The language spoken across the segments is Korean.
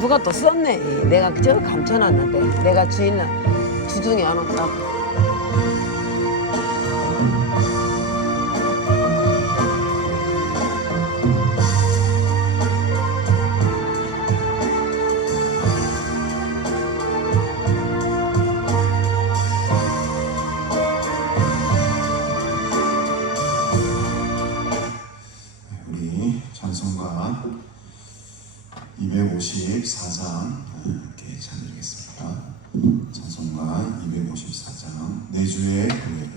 누가 또 썼네. 내가 저 감춰놨는데 내가 주중에 안 왔다고. 우리 찬송가 254장 함께 찬드리겠습니다. 찬송가 254장 내 주의 고백은.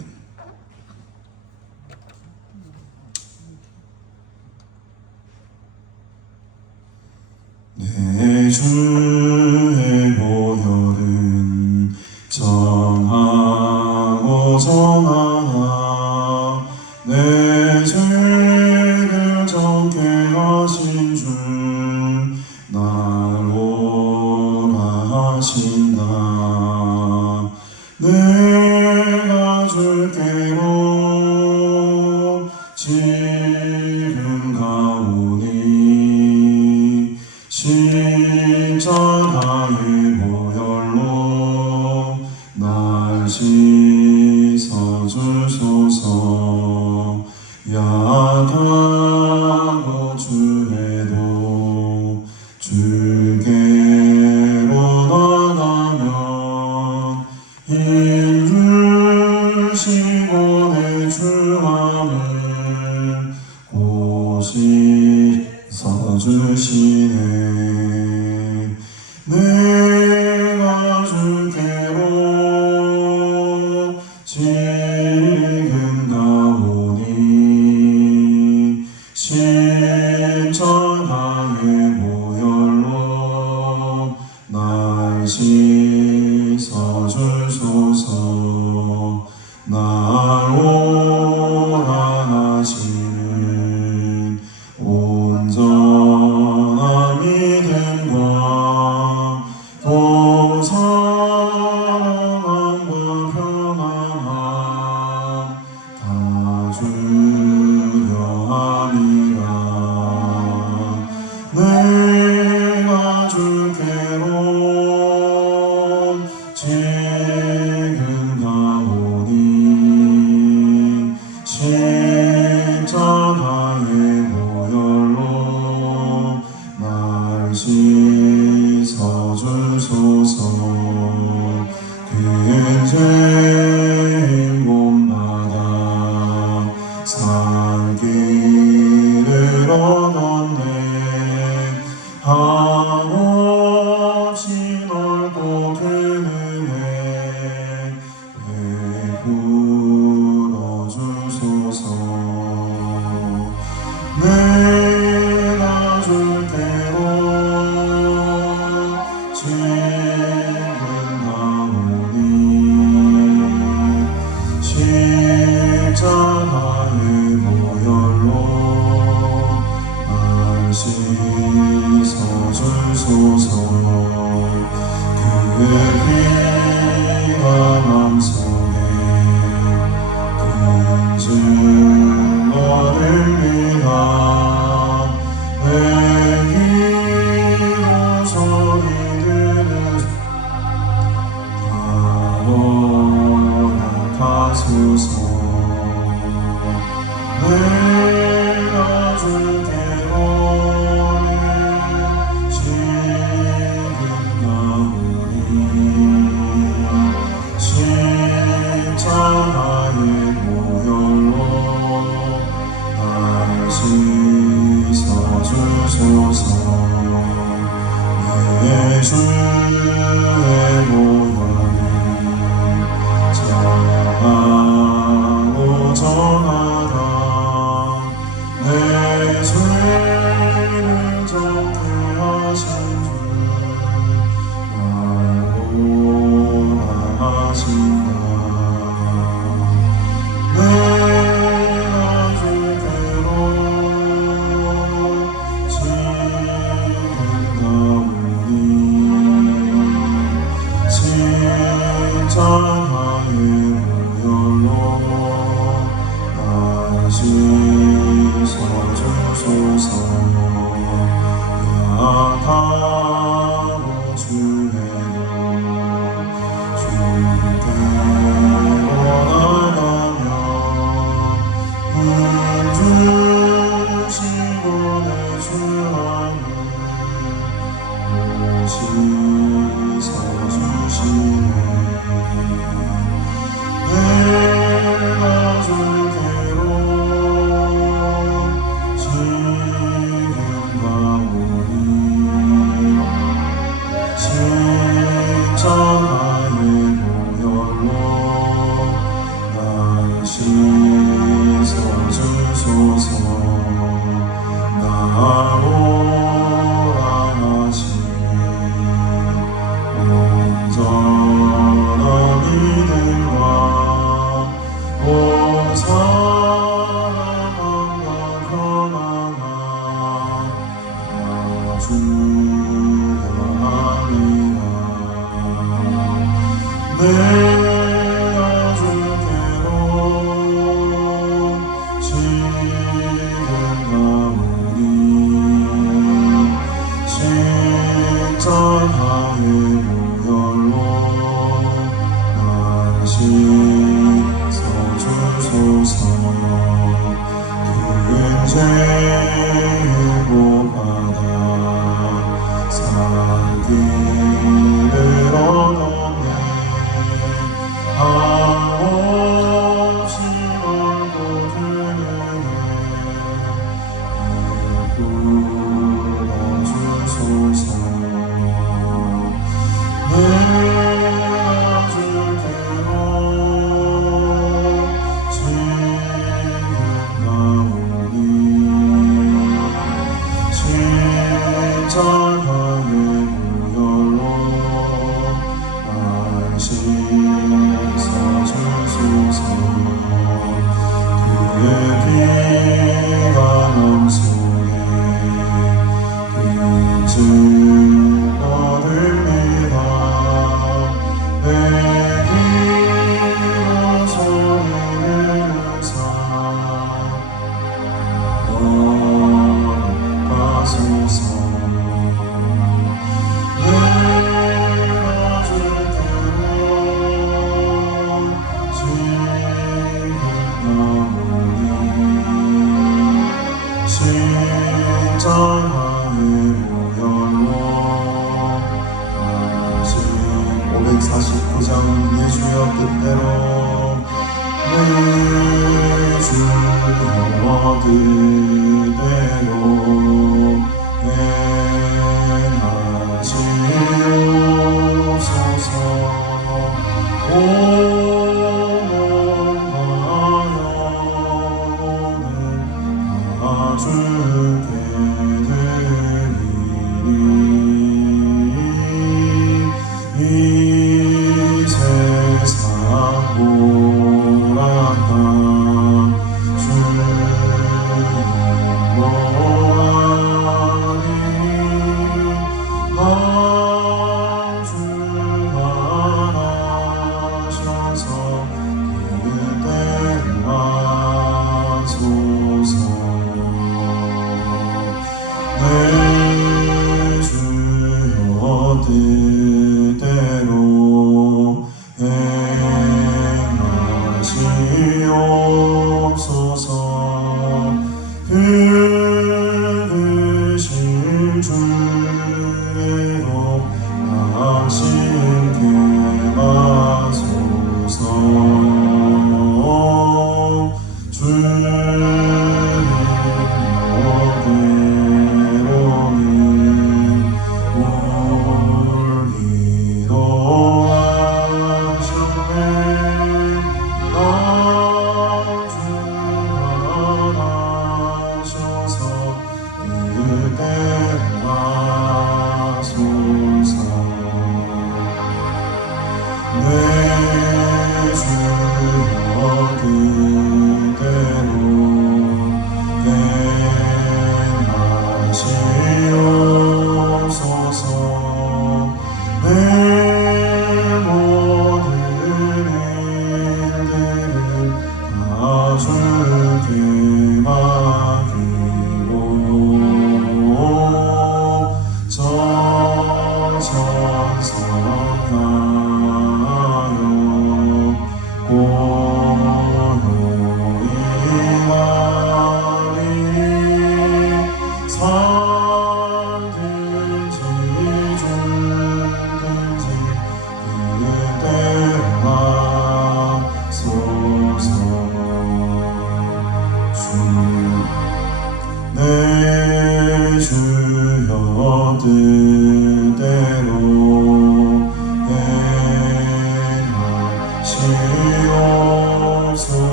내 주의 보혈은 정하고 정하나 내 죄를 정케 하신 주 날 오라 하신다. 내가 줄게로 지금 가오니 십자가의 보혈로 날 씻어주소서. 약하고 주에도 주께로 나가면 힘 주시고 내 주함을 고시 서주시네. 내가 주께로 지금 가오니 십자가의 보혈로 날 씻어주소서. 날 오라 하시는 온전한 믿음과 또 사랑함과 평안함 다 주려 함이라. 내가 줄게로 지금 가오니 십자가의 보혈로 날 씻어주소서. 그 죄인 몸마다 살 길을 얻었네. 한없이 넓고 큰 은혜 베풀어 주소서. 내가 줄게로 지금 가오니 십자가의 보혈로 날 씻어주소서. 그 피가 맘속에 금증 얻으리라. 내 기도 소리 들으사 허락하소서. 내가 줄게로 지금 가오니 십자가의 보혈로 날 씻어주소서. 내 주의 보혈 십자가의 보혈로 나 씻어주소서. 약하고 주의로 주께로 나가면 힘 주시고 내 주 안에 씻어주시네. 내가 주께로 지금 가오니 십자가의 보혈로 날 씻어주소서. 나오라 하시니 온전한 이들과 온 사랑함과 평안함 주려함이라. 내가 주께로 지금 가오니 십자가의 보혈로 날 씻어주소서. 그 은혜의 보받아 산 길을 얻었네. 하옵시 멀고 그네 불러주소서. 내가 주께로 지금 가오니 십자가의 보혈로 날 씻어주소서. 그의 피가 몸속에 빚을 얻을리다. 내 힘으로 소리를 사 가소서. 내가 주께로 지금 가오니 십자가의 보혈로 날 549장 내 주여 뜻대로 내 주여 뜻대로 행하시옵소서. 오mon하여는 다 주께 드리니 이 세상 보라다 주님으로 하니 나 주 하나셔서 그대로 하소서. 내 주여 뜻대로 행하시옵소서. 그르신 주대로 당신께 하소서. 주님 모대로는 울기도 하셨네. 나 주 하나셔서 그대로 하소서. 내 주여 그대로 행하시옵소서. 내 모든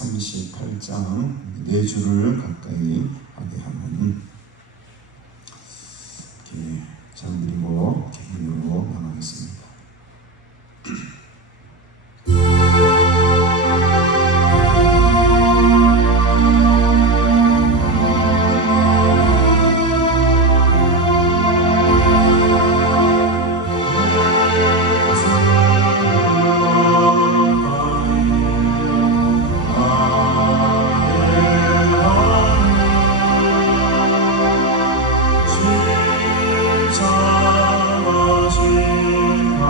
338장 4주를 가까이 하게 하면 이렇게 장 그리고 개인으로 나가겠습니다. 십자가신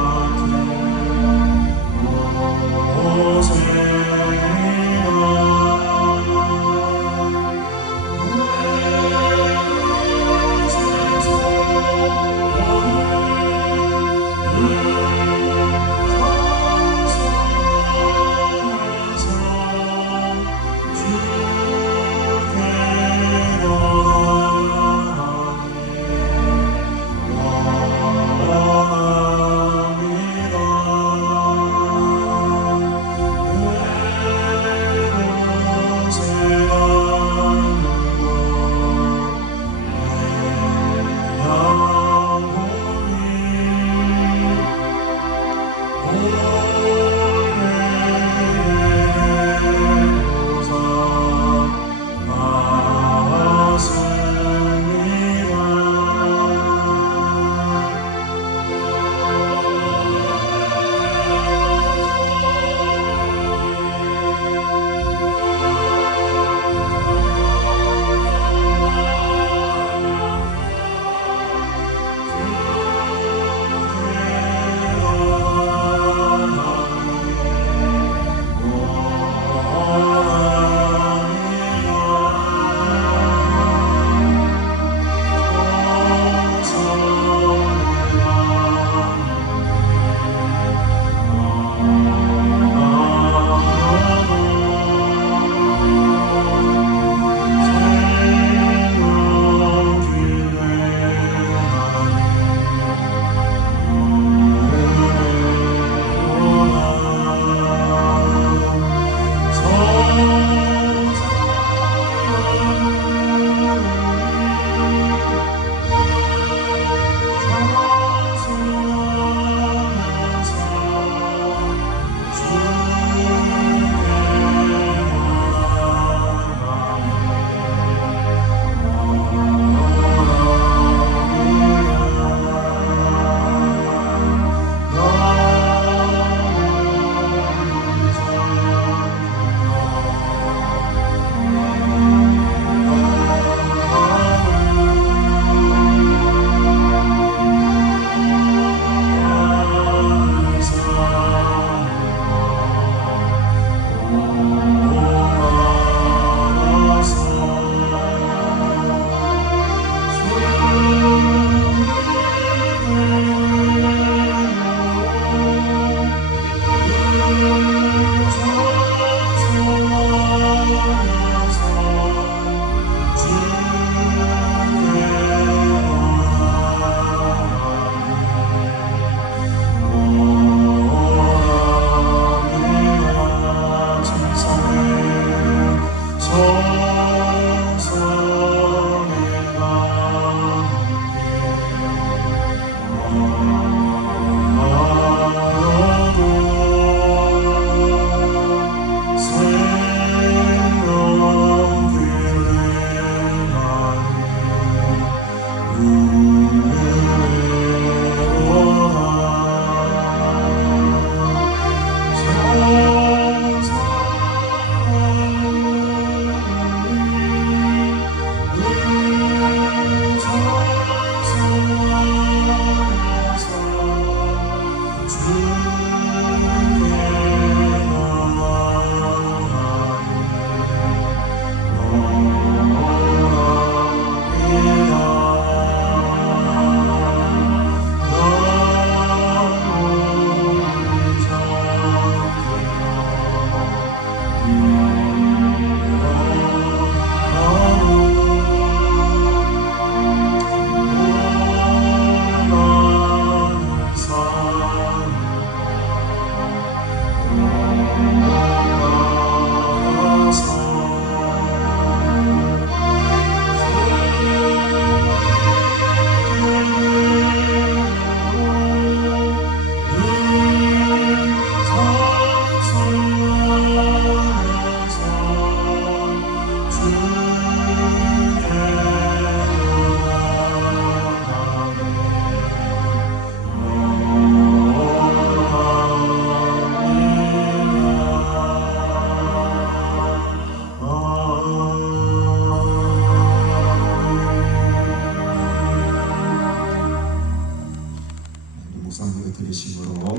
묵상기도 드리심으로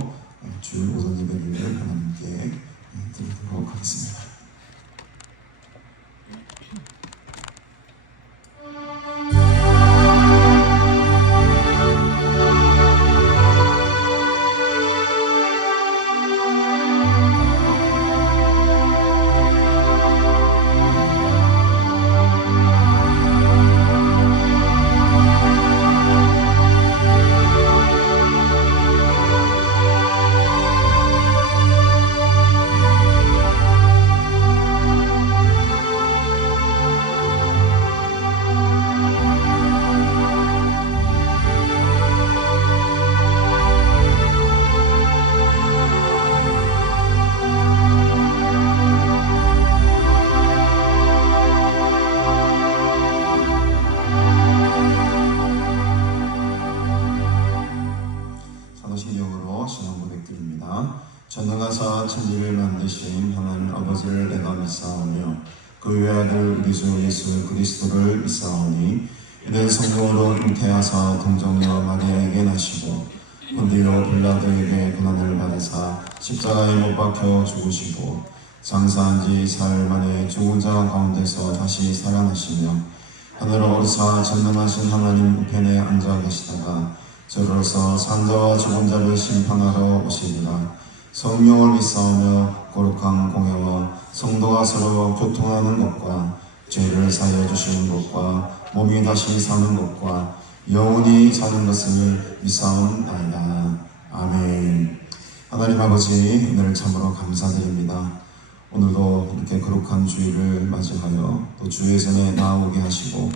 주일 오전 예배를 하나님께 드리도록 하겠습니다. 사도신경으로 신앙 고백드립니다. 전능하사 천지를 만드신 하나님 아버지를 내가 믿사오며 그 외아들 우리 주 예수 그리스도를 믿사오니 이는 성령으로 잉태하사 동정녀 마리아에게 나시고 본디오 빌라도에게 고난을 받으사 십자가에 못 박혀 죽으시고 장사한 지 사흘 만에 죽은 자 가운데서 다시 살아나시며 하늘로 오르사 전능하신 하나님 우편에 앉아 계시다가 저로서 산자와 죽은 자를 심판하러 오시리라. 성령을 믿사오며 거룩한 공회와 성도가 서로 교통하는 것과 죄를 사하여 주시는 것과 몸이 다시 사는 것과 영원히 사는 것을 믿사옵나이다. 아멘. 하나님 아버지, 오늘 참으로 감사드립니다. 오늘도 이렇게 거룩한 주일을 맞이하여 또 주의 전에 나오게 하시고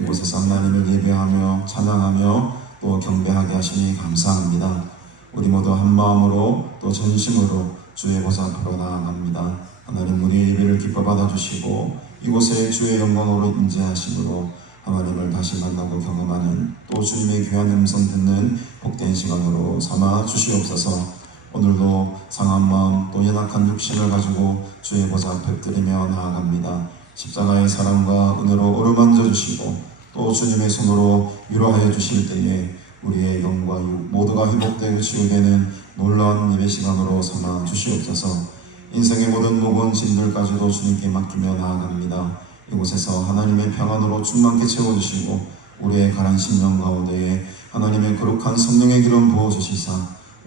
이곳에서 하나님을 예배하며 찬양하며 또 경배하게 하시니 감사합니다. 우리 모두 한 마음으로 또 전심으로 주의 보좌 앞으로 나아갑니다. 하나님 우리의 예배를 기뻐 받아주시고 이곳에 주의 영광으로 임재하심으로 하나님을 다시 만나고 경험하는 또 주님의 귀한 음성 듣는 복된 시간으로 삼아 주시옵소서. 오늘도 상한 마음 또 연약한 육신을 가지고 주의 보좌 앞에 드리며 나아갑니다. 십자가의 사랑과 은혜로 어루만져 주시고 또 주님의 손으로 위로하여 주실 때에 우리의 영과 육 모두가 회복되고 치유되는 놀라운 예배 시간으로 삼아 주시옵소서. 인생의 모든 무거운 짐들까지도 주님께 맡기며 나아갑니다. 이곳에서 하나님의 평안으로 충만케 채워주시고 우리의 가란 심령 가운데에 하나님의 거룩한 성령의 기름 부어주시사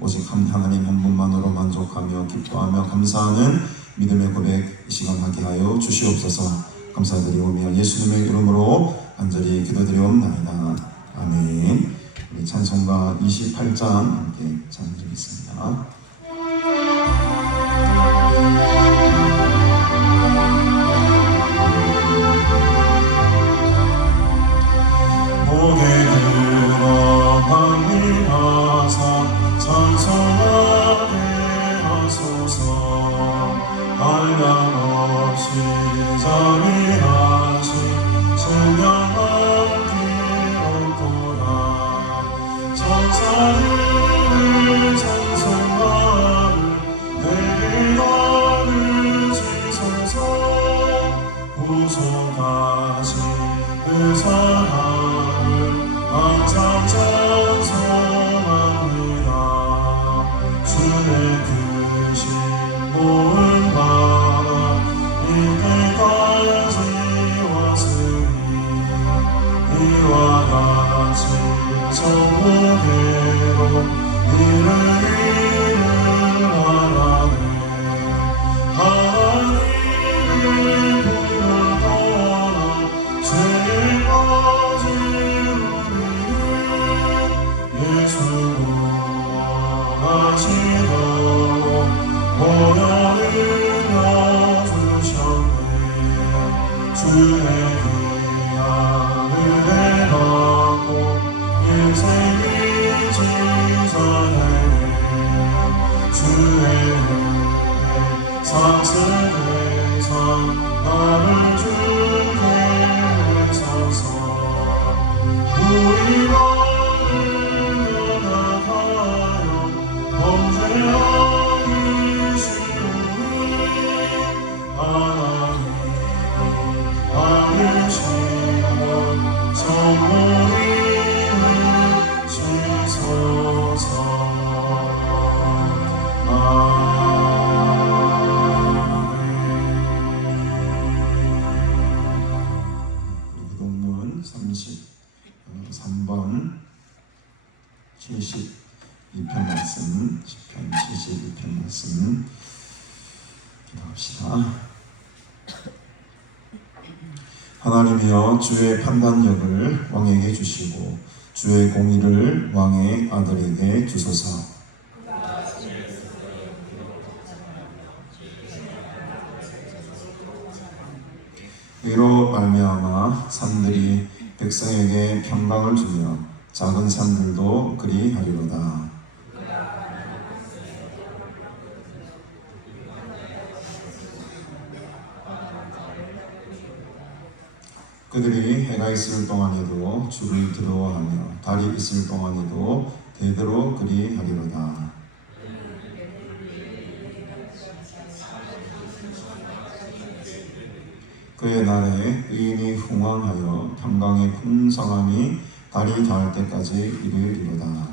오직 하나님 한 분만으로 만족하며 기뻐하며 감사하는 믿음의 고백 이 시간 하게 하여 주시옵소서. 감사드리오며 예수님의 이름으로 간절히 기도드리옵나이다. 아멘. 우리 찬송가 28장 함께 찬양드리겠습니다. 목에 들어 합리하사 찬송하게 하소서. 한량없이 자비하신 신령한 기억도다. 천사들을 찬송하를 내게 거두시소서. 구속하신 그 사랑을 항상 찬송합니다. 주의 크신 모은 바라 이때까지 왔으니 이와 같이 전무대로 이를 하라네. 3번 72편 말씀, 10편 72편 말씀 기도합시다. 하나님이여, 주의 판단력을 왕에게 주시고 주의 공의를 왕의 아들에게 주소서. 이로 말미암아 산들이 백성에게 평강을 주며 작은 산들도 그리하리로다. 그들이 해가 있을 동안에도 주를 두려워하며 달이 있을 동안에도 대대로 그리하리로다. 그의 날에 의인이 흥왕하여 평강의 풍성함이 달이 닿을 때까지 이르리로다.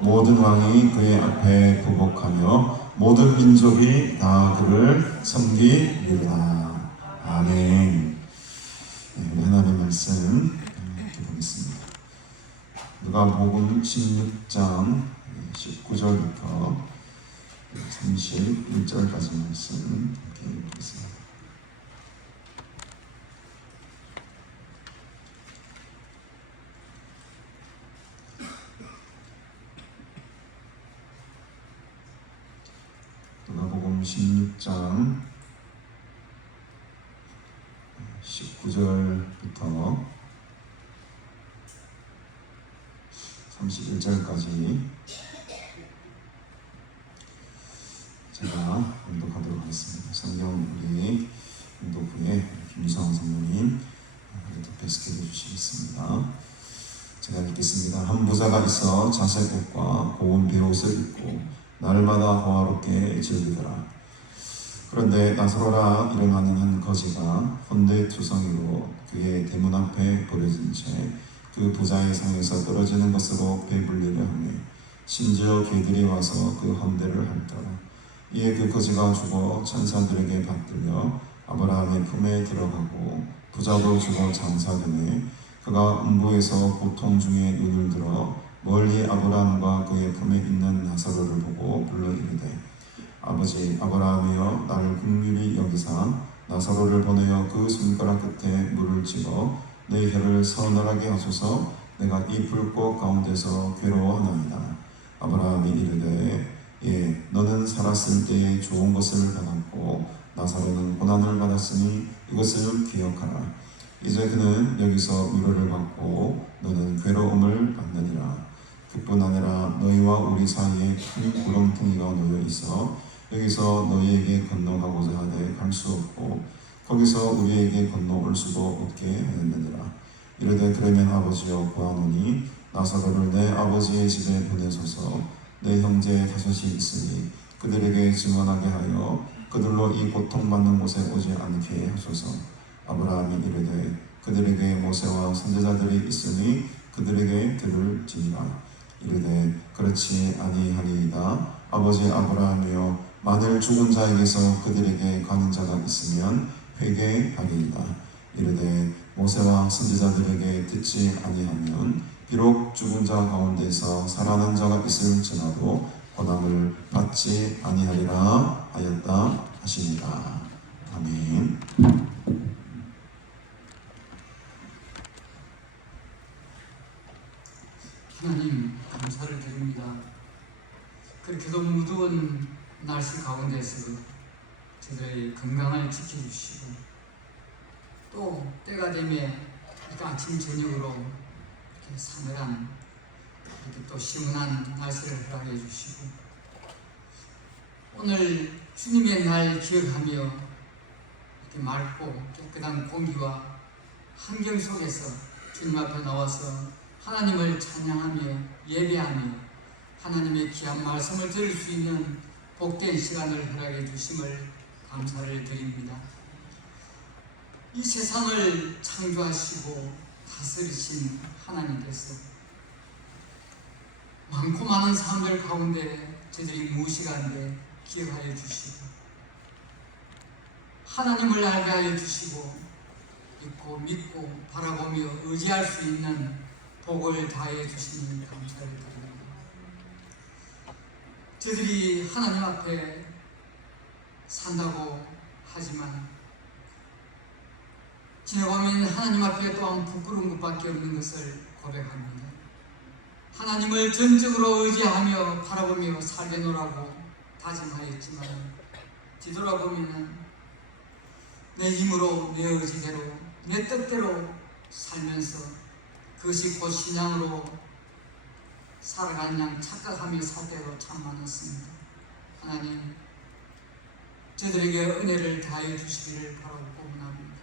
모든 왕이 그의 앞에 부복하며 모든 민족이 다 그를 섬기리로다. 아멘. 우리 하나님의 말씀 보겠습니다. 누가복음 16장 19절부터 31절까지 말씀 읽겠습니다. 누가복음 16장 19절부터 31절까지 제가 봉독하도록 하겠습니다. 성경 우리 봉독 후에 김유성 선생님 배석해 주시겠습니다. 제가 읽겠습니다. 한 부자가 있어 자색 옷과 고운 베옷을 입고 날마다 호화롭게 즐기더라. 그런데 나사로라 이름하는 한 거지가 혼대투성이로 그의 대문 앞에 버려진 채 그 부자의 상에서 떨어지는 것으로 배불리려 하며 심지어 개들이 와서 그 헌대를 핥더라. 이에 그 거지가 죽어 천사들에게 받들려 아브라함의 품에 들어가고 부자도 죽어 장사되매 그가 음부에서 고통 중에 눈을 들어 멀리 아브라함과 그의 품에 있는 나사로를 보고 불러 이르되 아버지 아브라함이여 나를 긍휼히 여기사 나사로를 보내어 그 손가락 끝에 물을 찍어 내 혀를 서늘하게 하소서. 내가 이 불꽃 가운데서 괴로워하나이다. 아브라함이 이르되 예, 너는 살았을 때에 좋은 것을 받았고 나사로는 고난을 받았으니 이것을 기억하라. 이제 그는 여기서 위로를 받고 너는 괴로움을 받느니라. 그뿐 아니라 너희와 우리 사이에 큰 구렁텅이가 놓여 있어 여기서 너희에게 건너가고자 하되 갈 수 없고 거기서 우리에게 건너올 수도 없게 하였느니라. 이르되 그러면 아버지여 구하노니 나사로를 내 아버지의 집에 보내소서. 내 형제 다섯이 있으니 그들에게 증언하게 하여 그들로 이 고통받는 곳에 오지 않게 하소서. 아브라함이 이르되 그들에게 모세와 선지자들이 있으니 그들에게 들을지니라. 이르되 그렇지 아니하니이다. 아버지 아브라함이여 만일 죽은 자에게서 그들에게 가는 자가 있으면 회개하리이다. 이르되 모세와 선지자들에게 듣지 아니하면 비록 죽은 자 가운데서 살아난 자가 있을지라도 고난을 받지 아니하리라 하였다 하십니다. 아멘. 하나님 감사를 드립니다. 그렇게도 무더운 날씨 가운데서 저들의 건강을 지켜주시고 또 때가 되면 이렇게 아침 저녁으로 이렇게 사늘한 이렇게 또 시원한 날씨를 허락해 주시고 오늘 주님의 날 기억하며 이렇게 맑고 깨끗한 공기와 환경 속에서 주님 앞에 나와서 하나님을 찬양하며 예배하며 하나님의 귀한 말씀을 들을 수 있는 복된 시간을 허락해 주심을 감사를 드립니다. 이 세상을 창조하시고 다스리신 하나님께서 많고 많은 사람들 가운데 저들이 무시간데 기억하여 주시고 하나님을 알게 하여 주시고 믿고 바라보며 의지할 수 있는 복을 다해 주시니 감사를 드립니다. 저들이 하나님 앞에 산다고 하지만 지나보면 하나님 앞에 또한 부끄러운 것밖에 없는 것을 고백합니다. 하나님을 전적으로 의지하며 바라보며 살게노라고 다짐하였지만 뒤돌아보면 내 힘으로 내 의지대로 내 뜻대로 살면서 그것이 곧 신앙으로 살아가는 양 착각하며 살 때도 참 많았습니다. 하나님 저들에게 은혜를 다해 주시기를 바라고 원합니다.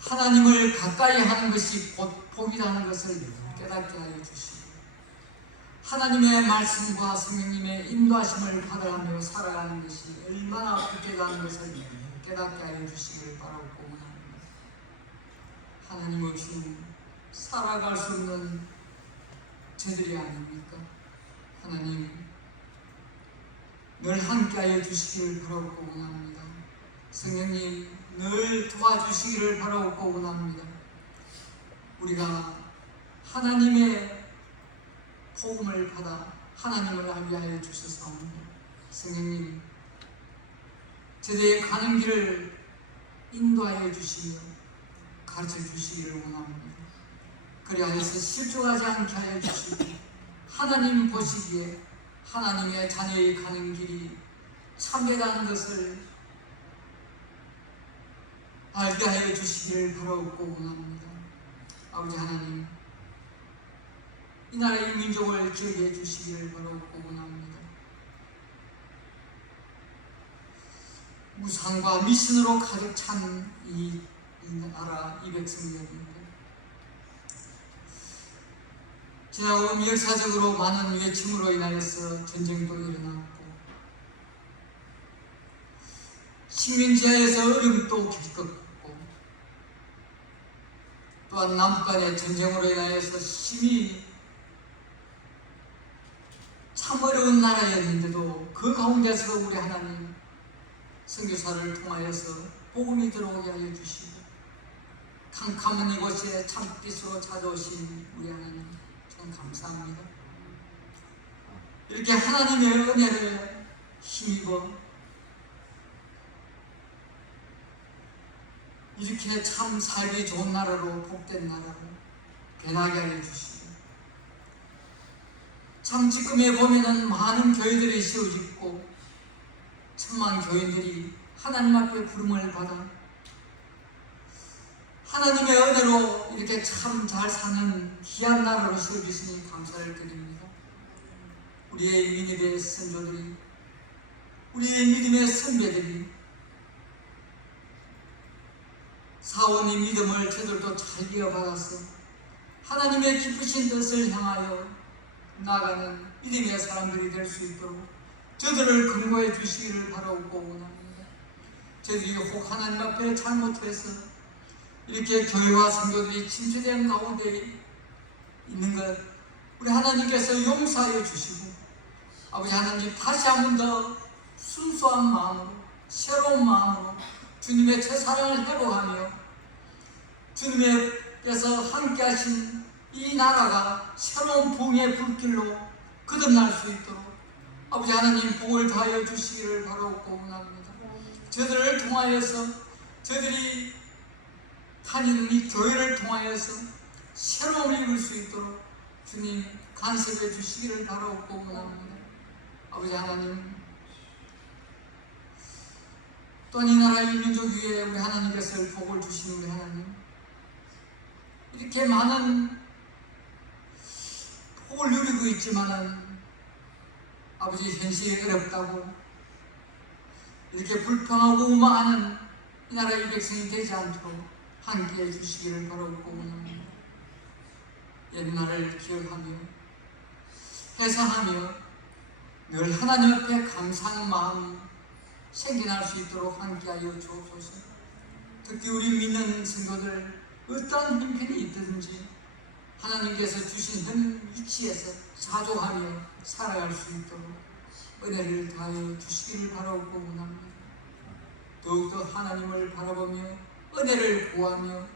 하나님을 가까이 하는 것이 곧 복이라는 것을 깨닫게 하여 주시고 하나님의 말씀과 성령님의 인도하심을 받아가며 살아가는 것이 얼마나 복되다는 것을 깨닫게 하여 주시기를 바라고 원합니다. 하나님 없이 살아갈 수 없는 저들이 아닙니까? 하나님 늘 함께하여 주시기를 바라고 원합니다. 성령님 늘 도와주시기를 바라고 원합니다. 우리가 하나님의 복음을 받아 하나님을 알게 하여 주셔서옵니다. 성령님 저들의 가는 길을 인도하여 주시며 가르쳐 주시기를 원합니다. 그리하여서 실족하지 않게 하여 주시고 하나님 보시기에 하나님의 자녀의 가는 길이 참되다는 것을 알게 하여 주시기를 바라고 원합니다. 아버지 하나님 이 나라의 민족을 기억해 주시기를 바라고 원합니다. 무상과 미신으로 가득 찬 이 나라 이 백성들입니다. 지나온 역사적으로 많은 외침으로 인하여서 전쟁도 일어났고 식민지하에서 어려움도 겪었고 또한 남북 간의 전쟁으로 인하여서 심히 참 어려운 나라였는데도 그 가운데서 우리 하나님 선교사를 통하여서 복음이 들어오게 하여 주시고 캄캄한 이곳에 참빛으로 찾아오신 우리 하나님 참 감사합니다. 이렇게 하나님의 은혜를 힘입어 이렇게 참 살기 좋은 나라로 복된 나라로 변하게 하여 주시고 참 지금에 보면은 많은 교회들이 세워지고 천만 교인들이 하나님 앞에 부름을 받아 하나님의 은혜로 이렇게 참 잘 사는 귀한 나라로 세워주시니 감사를 드립니다. 우리의 믿음의 선조들이 우리의 믿음의 선배들이 사원의 믿음을 저들도 잘 이어받아서 하나님의 기쁘신 뜻을 향하여 나아가는 믿음의 사람들이 될 수 있도록 저들을 근거해 주시기를 바라고 원합니다. 저들이 혹 하나님 앞에 잘못해서 이렇게 교회와 성도들이 침체된 가운데 있는 것 우리 하나님께서 용서하여 주시고 아버지 하나님 다시 한 번 더 순수한 마음으로 새로운 마음으로 주님의 제사랑을 회복하며 주님께서 함께 하신 이 나라가 새로운 부흥의 불길로 거듭날 수 있도록 아버지 하나님 복을 다하여 주시기를 바라옵고 원합니다. 저들을 통하여서 저들이 다니는 이 교회를 통하여서 새로움을 입을 수 있도록 주님 간섭해 주시기를 바라옵고 원합니다. 아버지 하나님, 또한 이 나라 이 민족 위에 우리 하나님께서 복을 주시는 우리 하나님, 이렇게 많은 복을 누리고 있지만은 아버지 현실이 어렵다고 이렇게 불평하고 우마하는 이 나라의 백성이 되지 않도록 함께해 주시기를 바라옵고 원합니다. 옛날을 기억하며 회상하며 늘 하나님 앞에 감사하는 마음이 생겨날 수 있도록 함께하여 주옵소서. 특히 우리 믿는 성도들 어떠한 형편이 있든지 하나님께서 주신 현 위치에서 자족하며 살아갈 수 있도록 은혜를 다하여 주시기를 바라옵고 원합니다. 더욱더 하나님을 바라보며 은혜를 구하며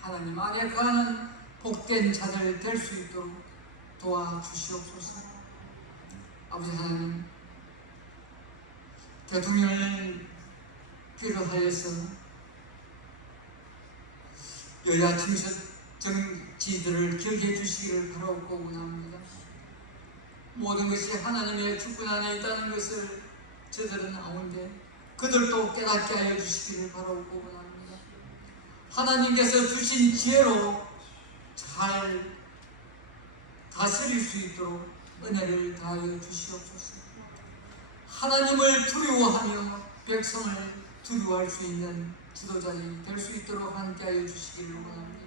하나님 안에 거하는 복된 자들 될 수 있도록 도와주시옵소서. 아버지 하나님, 대통령을 비롯하여서 여야 정치들을 기억해 주시기를 바라옵고 원합니다. 모든 것이 하나님의 주권 안에 있다는 것을 저들은 아는데 그들도 깨닫게 하여 주시기를 바라옵고 원합니다. 하나님께서 주신 지혜로 잘 다스릴 수 있도록 은혜를 다하여 주시옵소서. 하나님을 두려워하며 백성을 두려워할 수 있는 지도자들이 될 수 있도록 함께하여 주시기를 원합니다.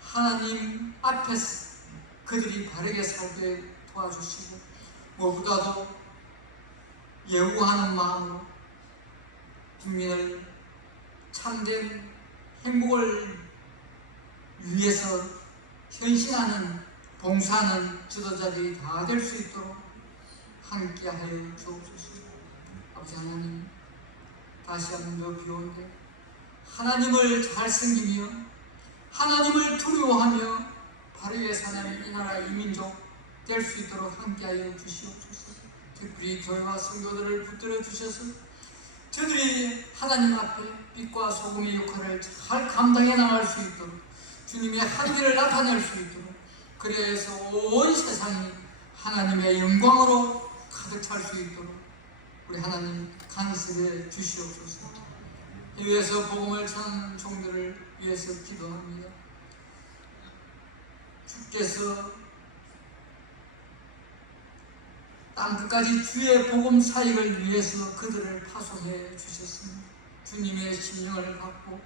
하나님 앞에서 그들이 바르게 살게 도와주시고 무엇보다도 예우하는 마음으로 국민을 참된 행복을 위해서 헌신하는 봉사하는 지도자들이 다 될 수 있도록 함께하여 주옵소서. 아버지 하나님, 다시 한번 더 비오는데 하나님을 잘 섬기며 하나님을 두려워하며 바르게 사는 이 나라 이 민족 될 수 있도록 함께하여 주시옵소서. 특별히 교회와 성도들을 붙들어 주셔서 저들이 하나님 앞에 빛과 소금의 역할을 잘 감당해 나갈 수 있도록 주님의 한계를 나타낼 수 있도록 그래서 온 세상이 하나님의 영광으로 가득 찰 수 있도록 우리 하나님 간섭해 주시옵소서. 해외에서 복음을 전하는 종들을 위해서 기도합니다. 주께서 땅끝까지 주의 복음 사역을 위해서 그들을 파송해 주셨습니다. 주님의 심령을 갖고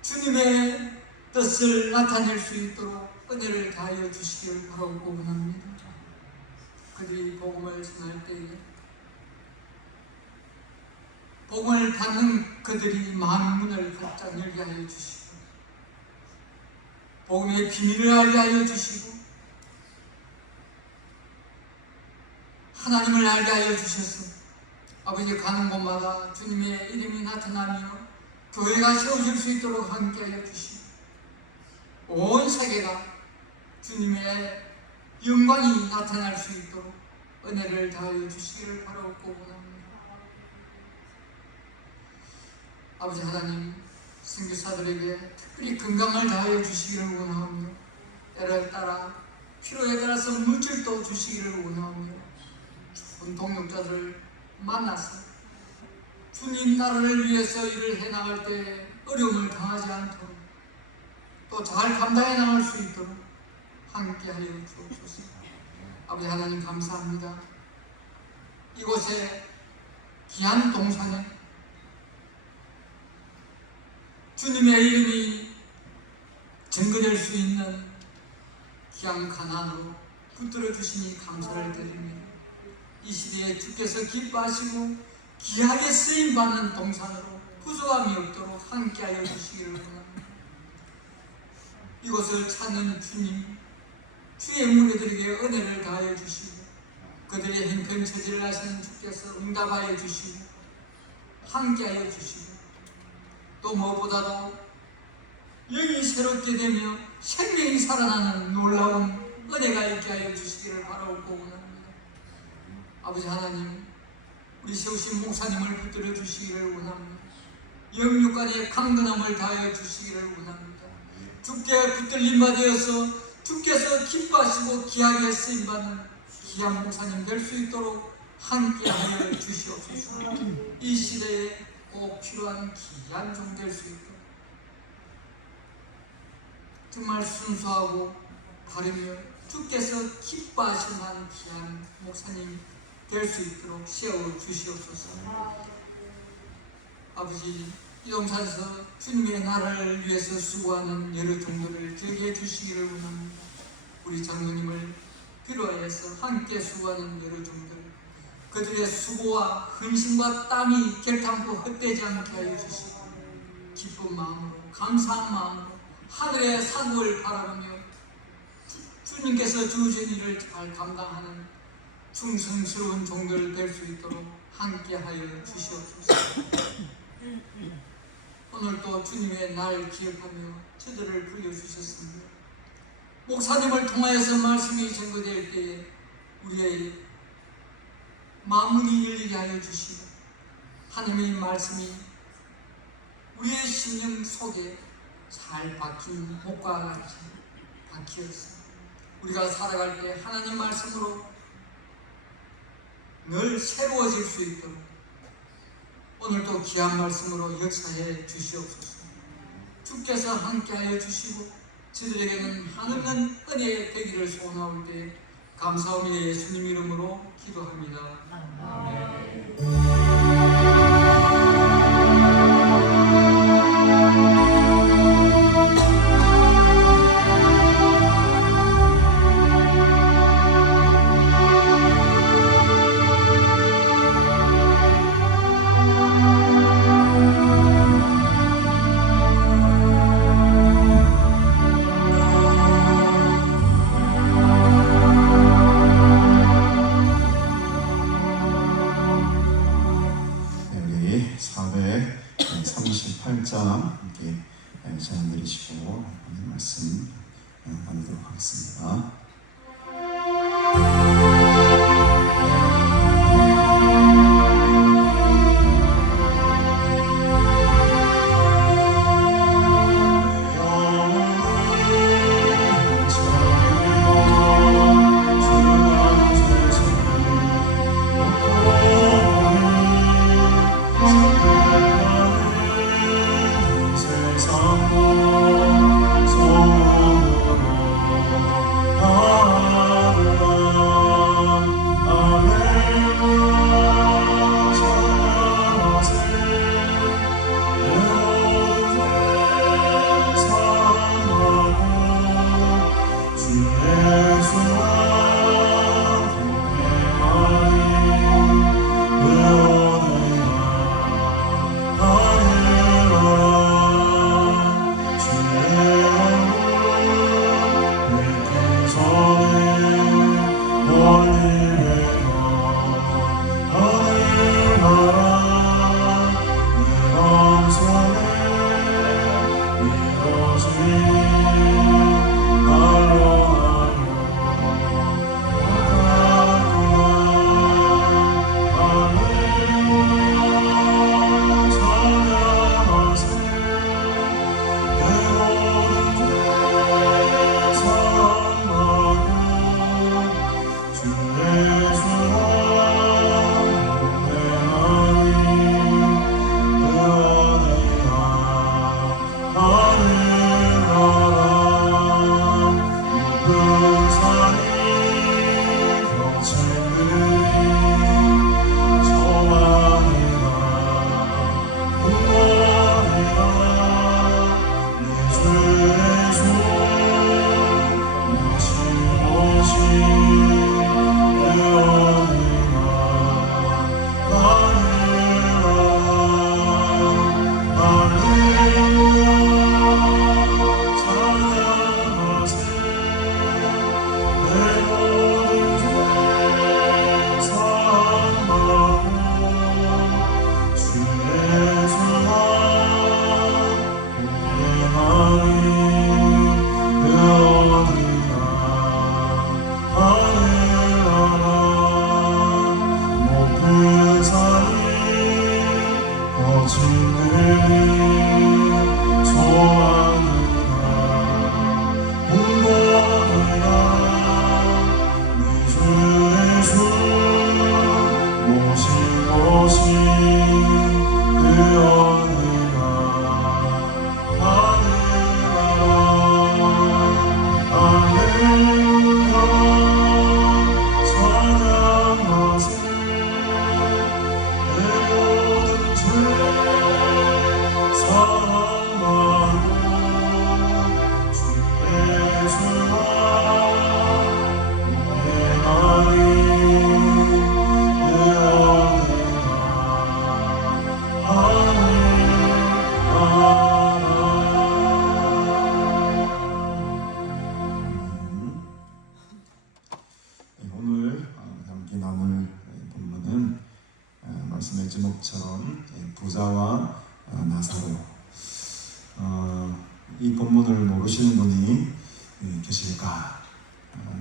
주님의 뜻을 나타낼 수 있도록 은혜를 다하여 주시기를 바라고 원합니다. 그들이 복음을 전할 때에 복음을 받는 그들이 마음의 문을 활짝 열게 하여 주시고 복음의 비밀을 알게 하여 주시고 하나님을 알게 하여 주셔서 아버지 가는 곳마다 주님의 이름이 나타나며 교회가 세워질 수 있도록 함께 하여 주시고 온 세계가 주님의 영광이 나타날 수 있도록 은혜를 다하여 주시기를 바라옵고 원합니다. 아버지 하나님, 선교사들에게 특별히 건강을 다하여 주시기를 원하오며 때를 따라 필요에 따라서 물질도 주시기를 원하오며 좋은 동역자들을 만나서 주님 나라를 위해서 일을 해나갈 때 어려움을 당하지 않도록 또 잘 감당해 나갈 수 있도록 함께하여 주옵소서. 아버지 하나님 감사합니다. 이곳에 귀한 동산에 주님의 이름이 증거될 수 있는 귀한 가난으로 붙들어 주시니 감사를 드립니다. 이 시대에 주께서 기뻐하시고 귀하게 쓰임받는 동산으로 부족함이 없도록 함께하여 주시기를 원합니다. 이곳을 찾는 주님, 주의 무리들에게 은혜를 다하여 주시고 그들의 형편 처지를 아시는 주께서 응답하여 주시고 함께하여 주시고 또 무엇보다도 영이 새롭게 되며 생명이 살아나는 놀라운 은혜가 있게 하여 주시기를 바라옵고 원합니다. 아버지 하나님, 우리 세우신 목사님을 붙들어 주시기를 원합니다. 영육간의 강건함을 다하여 주시기를 원합니다. 주께 붙들림바 되어서 주께서 기뻐하시고 귀하게 쓰임받는 귀한 목사님 될 수 있도록 함께하여 주시옵소서. 이 시대에 꼭 필요한 귀한 종 될 수 있도록 정말 순수하고 바르며 주께서 기뻐하시는 귀한 목사님 될 수 있도록 세워 주시옵소서. 아버지, 이동산에서 주님의 나라를 위해서 수고하는 여러 종들을 저기해 주시기를 원합니다. 우리 장로님을 필요하여서 함께 수고하는 여러 종들, 그들의 수고와 헌신과 땀이 결탄코 헛되지 않게 하여 주시고 기쁜 마음으로, 감사한 마음으로 하늘의 상급을 바라보며 주님께서 주신 일을 잘 감당하는 충성스러운 종들 될 수 있도록 함께하여 주시옵소서. 오늘도 주님의 날 기억하며 저들을 불러주셨습니다. 목사님을 통하여서 말씀이 전거될 때에 우리의 마음문이 열리게 하여 주시고 하나님의 말씀이 우리의 심령 속에 잘 박힌 목과 같이 박히어서 우리가 살아갈 때 하나님 말씀으로 늘 새로워질 수 있도록 오늘도 귀한 말씀으로 역사해 주시옵소서. 주께서 함께하여 주시고 저들에게는 하늘은 은혜의 되기를 소원하올 때 감사하며 예수님 이름으로 기도합니다. 제목처럼 부자와 나사로. 이 본문을 모르시는 분이 계실까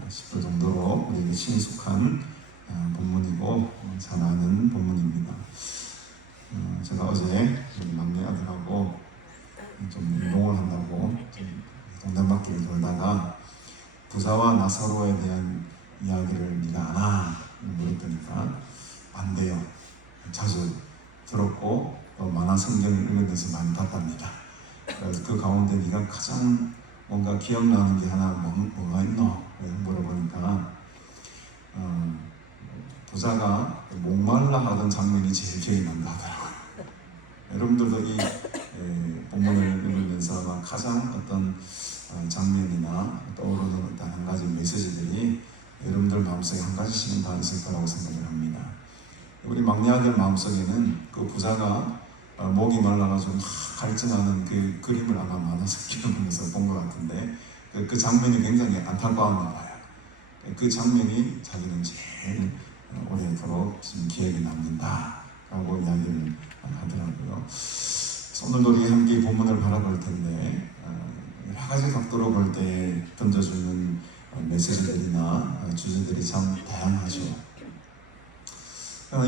싶을 정도로 우리에게 친숙한 본문이고 잘 아는 본문입니다. 제가 어제 우리 막내 아들하고 좀 운동을 한다고 좀 동네바퀴를 돌다가 부자와 나사로에 대한 이야기를 네가 아나? 물었더니까 안 돼요. 자주 들었고 또 만화 성경을 읽으면서 많이 봤답니다. 그래서 그 가운데 네가 가장 뭔가 기억나는 게 하나 뭐가 있노? 물어보니까 부자가 목말라 하던 장면이 제일 기억이 난다 하더라고요. 여러분들도 이 본문을 읽으면서 아마 가장 어떤 장면이나 떠오르는 어떤 한 가지 메시지들이 여러분들 마음속에 한 가지씩은 다 있을 거라고 생각을 합니다. 우리 막내 아들 마음속에는 그 부자가 목이 말라가지고 막 갈증하는 그 그림을 아마 만화책을 보면서 본 것 같은데 그 장면이 굉장히 안타까웠나 봐요. 그 장면이 자기는 제일 오래도록 지금 기억에 남는다라고 이야기를 하더라고요. 오늘도 우리 함께 본문을 바라볼 텐데 여러 가지 각도로 볼 때 던져주는 메시지들이나 주제들이 참 다양하죠.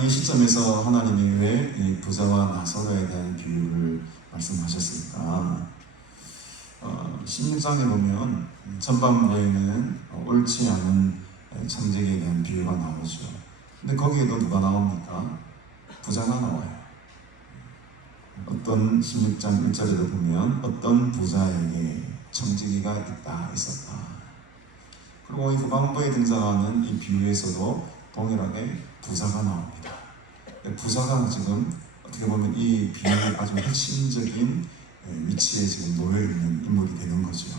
이 시점에서 하나님이 왜 이 부자와 나사로에 대한 비유를 말씀하셨을까? 16장에 보면 전반부에는 옳지 않은 청지기에 대한 비유가 나오죠. 근데 거기에도 누가 나옵니까? 부자가 나와요. 어떤 16장 1절에도 보면 어떤 부자에게 청지기가 있었다. 그리고 이 후반부에 등장하는 이 비유에서도 동일하게 부자가 나옵니다. 부자가 지금 어떻게 보면 이 비유의 아주 핵심적인 위치에 지금 놓여있는 인물이 되는 거죠.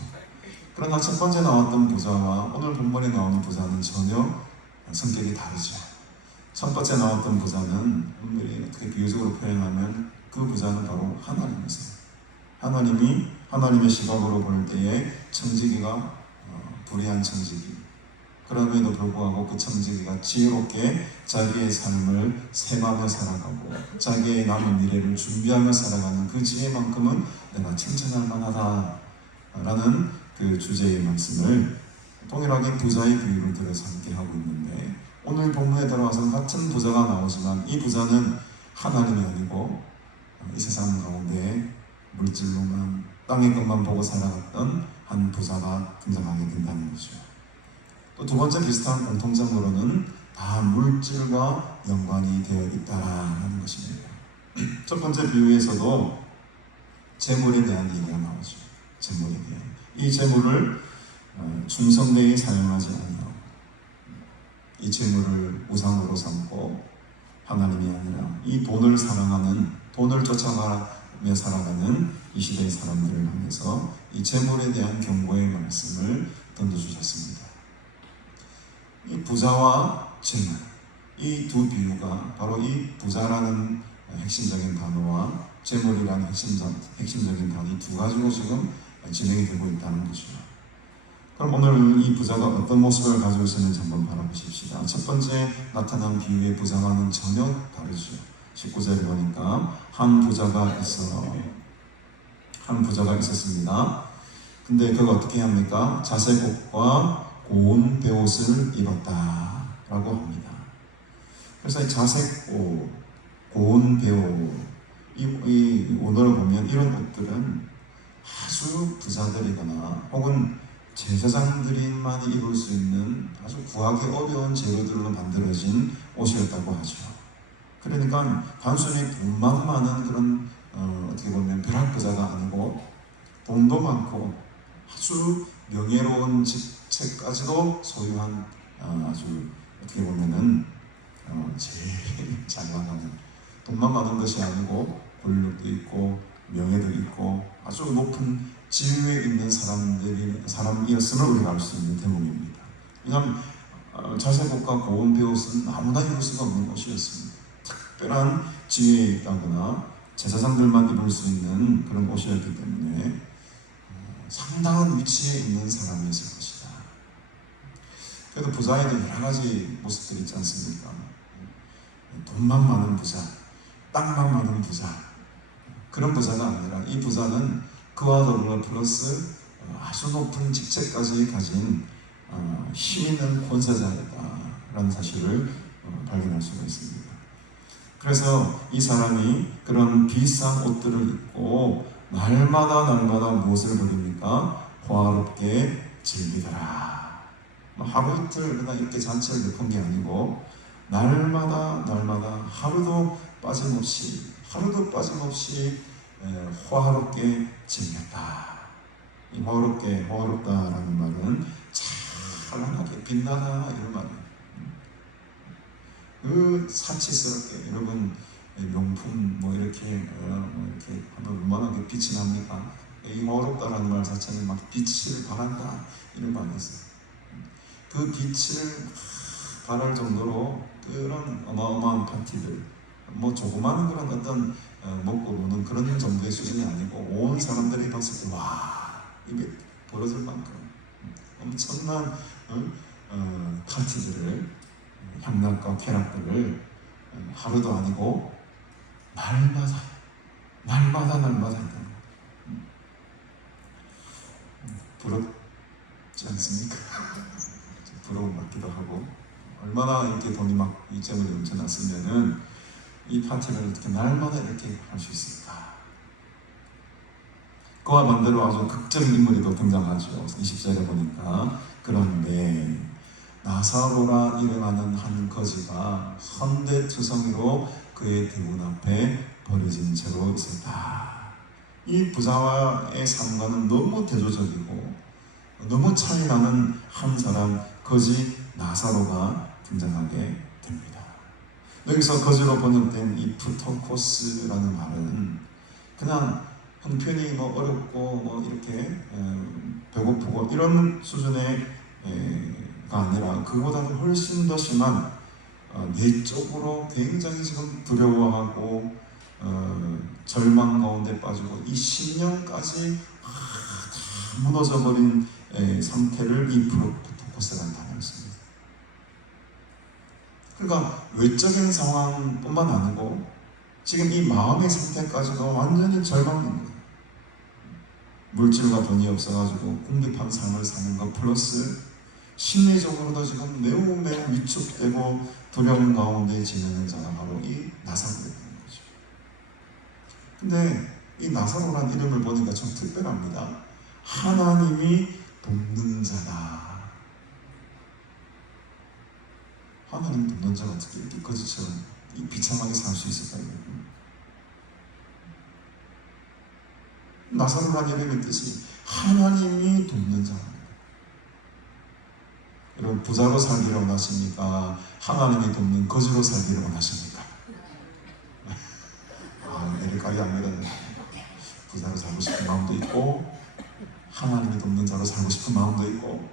그러나 첫 번째 나왔던 부자와 오늘 본문에 나오는 부자는 전혀 성격이 다르죠. 첫 번째 나왔던 부자는 오늘이 어떻게 비유적으로 표현하면 그 부자는 바로 하나님이세요. 하나님이 하나님의 시각으로 볼 때에 청지기가 불의한 청지기, 그럼에도 불구하고 그 청지기가 지혜롭게 자기의 삶을 생하며 살아가고 자기의 남은 미래를 준비하며 살아가는 그 지혜만큼은 내가 칭찬할 만하다라는 그 주제의 말씀을 동일하게 부자의 비유를 들어서 함께 하고 있는데, 오늘 본문에 들어와서 같은 부자가 나오지만 이 부자는 하나님이 아니고 이 세상 가운데 물질로만 땅의 것만 보고 살아갔던 한 부자가 등장하게 된다는 거죠. 또 두 번째 비슷한 공통점으로는 다 물질과 연관이 되어 있다라는 것입니다. 첫 번째 비유에서도 재물에 대한 얘기가 나오죠. 재물에 대한. 이 재물을 충성되이 사용하지 아니하고 이 재물을 우상으로 삼고 하나님이 아니라 이 돈을 사랑하는, 돈을 쫓아가며 살아가는 이 시대의 사람들을 향해서 이 재물에 대한 경고의 말씀을 던져주셨습니다. 이 부자와 재물, 이 두 비유가 바로 이 부자라는 핵심적인 단어와 재물이라는 핵심적인 단어, 이 두 가지로 지금 진행이 되고 있다는 거죠. 그럼 오늘 이 부자가 어떤 모습을 가지고 있었는지 한번 바라보십시다. 첫 번째 나타난 비유의 부자와는 전혀 다르죠. 19절에 보니까 한 부자가 있었습니다. 근데 그가 어떻게 합니까? 자색옷과 고운 베옷을 입었다 라고 합니다. 그래서 이 자색옷, 고운 베옷, 이 오늘을 보면 이런 옷들은 아주 부자들이거나 혹은 제사장들만 입을 수 있는 아주 구하기 어려운 재료들로 만들어진 옷이었다고 하죠. 그러니까 단순히 돈만 많은 그런 어떻게 보면 벼락부자가 아니고 돈도 많고 아주 명예로운 직책까지도 소유한 아주 어떻게 보면은 제일 잘 나가는, 돈만 많은 것이 아니고 권력도 있고 명예도 있고 아주 높은 지위에 있는 사람이었음을 우리가 알 수 있는 대목입니다. 왜냐하면 자색옷과 고운 베옷은 아무나 입을 수가 없는 옷이었습니다. 특별한 지위에 있다거나 제사장들만 입을 수 있는 그런 옷이었기 때문에 상당한 위치에 있는 사람이었을 것이다. 그래도 부자에도 여러 가지 모습들이 있지 않습니까? 돈만 많은 부자, 땅만 많은 부자, 그런 부자가 아니라 이 부자는 그와 더불어 플러스 아주 높은 직책까지 가진 힘 있는 권세자였다라는 사실을 발견할 수가 있습니다. 그래서 이 사람이 그런 비싼 옷들을 입고 날마다 무엇을 부립니까? 호화롭게 즐기더라. 하루 이틀 그냥 이렇게 잔치를 베푼 게 아니고 날마다 하루도 빠짐없이 호화롭게 즐겼다. 이 호화롭다라는 말은 찬란하게 빛나다 이런 말이에요. 그 사치스럽게 여러분 명품 이렇게 하면 얼마나 빛이 납니까? 이 호화롭다라는 말 자체는 막 빛을 발한다 이런 말이 있어요. 그 빛을 발할 정도로 그런 어마어마한 파티들, 조그마한 그런 어떤 먹고 노는 그런 정도의 수준이 아니고 온 사람들이 봤을 때 와, 입에 벌어질 만큼 엄청난 파티들을, 향락과 쾌락들을 하루도 아니고 날마다 했다. 부럽지 않습니까? 부러움 같기도 하고, 얼마나 이렇게 돈이 막 이점을 넘쳐났으면은 이 파티를 이렇게 날마다 이렇게 할 수 있을까? 그와 반대로 아주 극적인 인물이 또 등장하죠. 20절에 보니까 그런데 나사로라 이름하는 한 거지가 헌데투성이로 그의 대문 앞에 버려진 채로 있었다. 이 부자와의 상관은 너무 대조적이고 너무 차이나는 한 사람 거지 나사로가 등장하게 됩니다. 여기서 거지로 번역된 이 프토코스라는 말은 그냥 형편이 어렵고 이렇게 배고프고 이런 수준의 가 아니라 그보다도 훨씬 더 심한 내적으로 굉장히 지금 두려워하고 절망 가운데 빠지고 이 신령까지 다 무너져버린 상태를 이 프토코스라는 단어를 씁니다. 그러니까 외적인 상황뿐만 아니고 지금 이 마음의 상태까지도 완전히 절망인 거예요. 물질과 돈이 없어가지고 궁핍한 삶을 사는 것 플러스 심리적으로도 지금 매우 위축되고 두려움 가운데 지내는 자가 바로 이 나사로였다는 거죠. 근데 이 나사로란 이름을 보니까 좀 특별합니다. 하나님이 돕는 자다. 하나님 돕는 자가 어떻게 이렇게 거지처럼 이 비참하게 살 수 있을까요? 나사로란 이름의 뜻이 하나님이 돕는 자입니다. 여러분 부자로 살기를 원하십니까? 하나님이 돕는 거지로 살기를 원하십니까? 내리가게 아니라 부자로 살고 싶은 마음도 있고 하나님이 돕는 자로 살고 싶은 마음도 있고,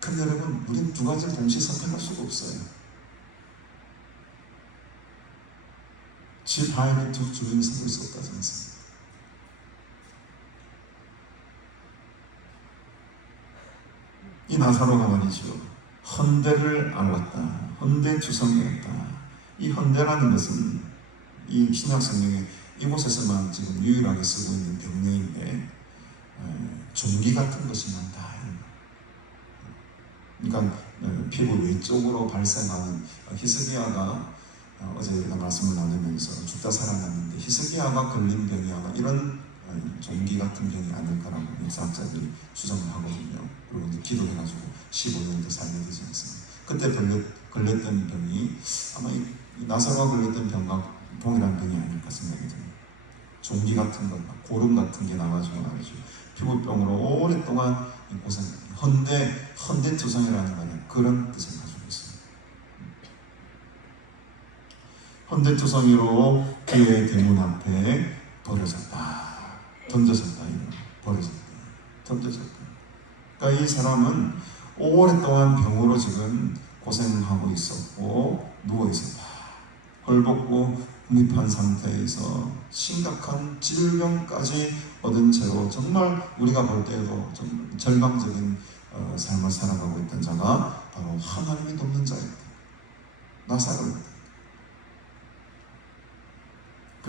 근데 여러분 우리는 두 가지를 동시에 선택할 수가 없어요. 집 하에는 두 주인이 살고 수 없다지 않습니까? 이 나사로가 말이죠. 헌대를 알았다. 헌대투성이었다. 이 헌대라는 것은 이 신약 성경에 이곳에서만 지금 유일하게 쓰고 있는 병명인데 종기 같은 것이 많다. 그러니까 피부 외쪽으로 발생하는 히스기야가 어제 우리가 말씀을 나누면서 죽다 살아났는데 히스기야가 걸린 병이 아마 이런 종기 같은 병이 아닐까라고 역사학자들이 추정을 하거든요. 그리고 이제 기도해가지고 15년도 살게 되지 않습니다. 그때 걸렸던 병이 아마 이 나사로가 걸렸던 병과 동일한 병이 아닐까 생각이 듭니다. 종기 같은 것, 고름 같은 게 나와가지고 말이죠. 피부병으로 오랫동안 고생, 헌데투성이라는 말은 그런 뜻을 가지고 있습니다. 헌데투성이로 그의 대문 앞에 버려졌다. 던져졌다. 던져졌다. 그러니까 이 사람은 오랫동안 병으로 지금 고생하고 있었고 누워 있었다. 헐벗고 궁핍한 상태에서 심각한 질병까지 얻은 채로 정말 우리가 볼 때에도 좀 절망적인 삶을 살아가고 있던 자가 바로 하나님이 돕는 자였다. 나사로였다.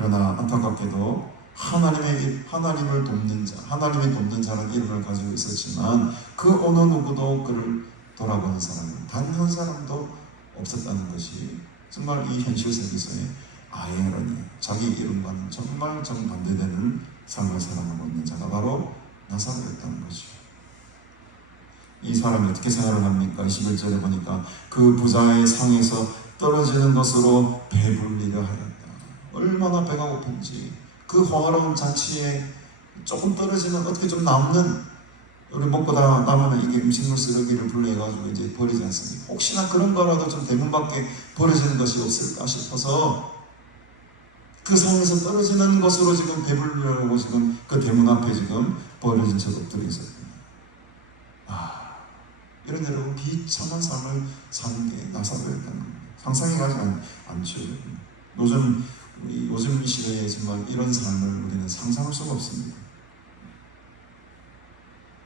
그러나 안타깝게도 하나님을 돕는 자, 하나님이 돕는 자라는 이름을 가지고 있었지만 그 어느 누구도 그를 돌아보는 사람은 단 한 사람도 없었다는 것이 정말 이 현실 세계에서의 아이러니, 자기 이름과는 정말 정반대되는 삶을 살아가고 있는 자가 바로 나사로였다는 것이죠. 이 사람이 어떻게 생활을 합니까? 21절에 보니까 그 부자의 상에서 떨어지는 것으로 배불리려 하였다. 얼마나 배가 고픈지, 그 화로운 잔치에 조금 떨어지면 어떻게 좀 남는, 우리 먹보다 남으면 이게 음식물 쓰레기를 분리해가지고 이제 버리지 않습니까? 혹시나 그런 거라도 좀 대문 밖에 버려지는 것이 없을까 싶어서 그 상에서 떨어지는 것으로 지금 배불리려고 지금 그 대문 앞에 지금 버려진 저것들이 있었거든요. 이런 여러분 비참한 삶을 사는 게 나사로였다는 겁니다. 상상이 가지 않죠. 요즘 이 시대에 정말 이런 삶을 우리는 상상할 수가 없습니다.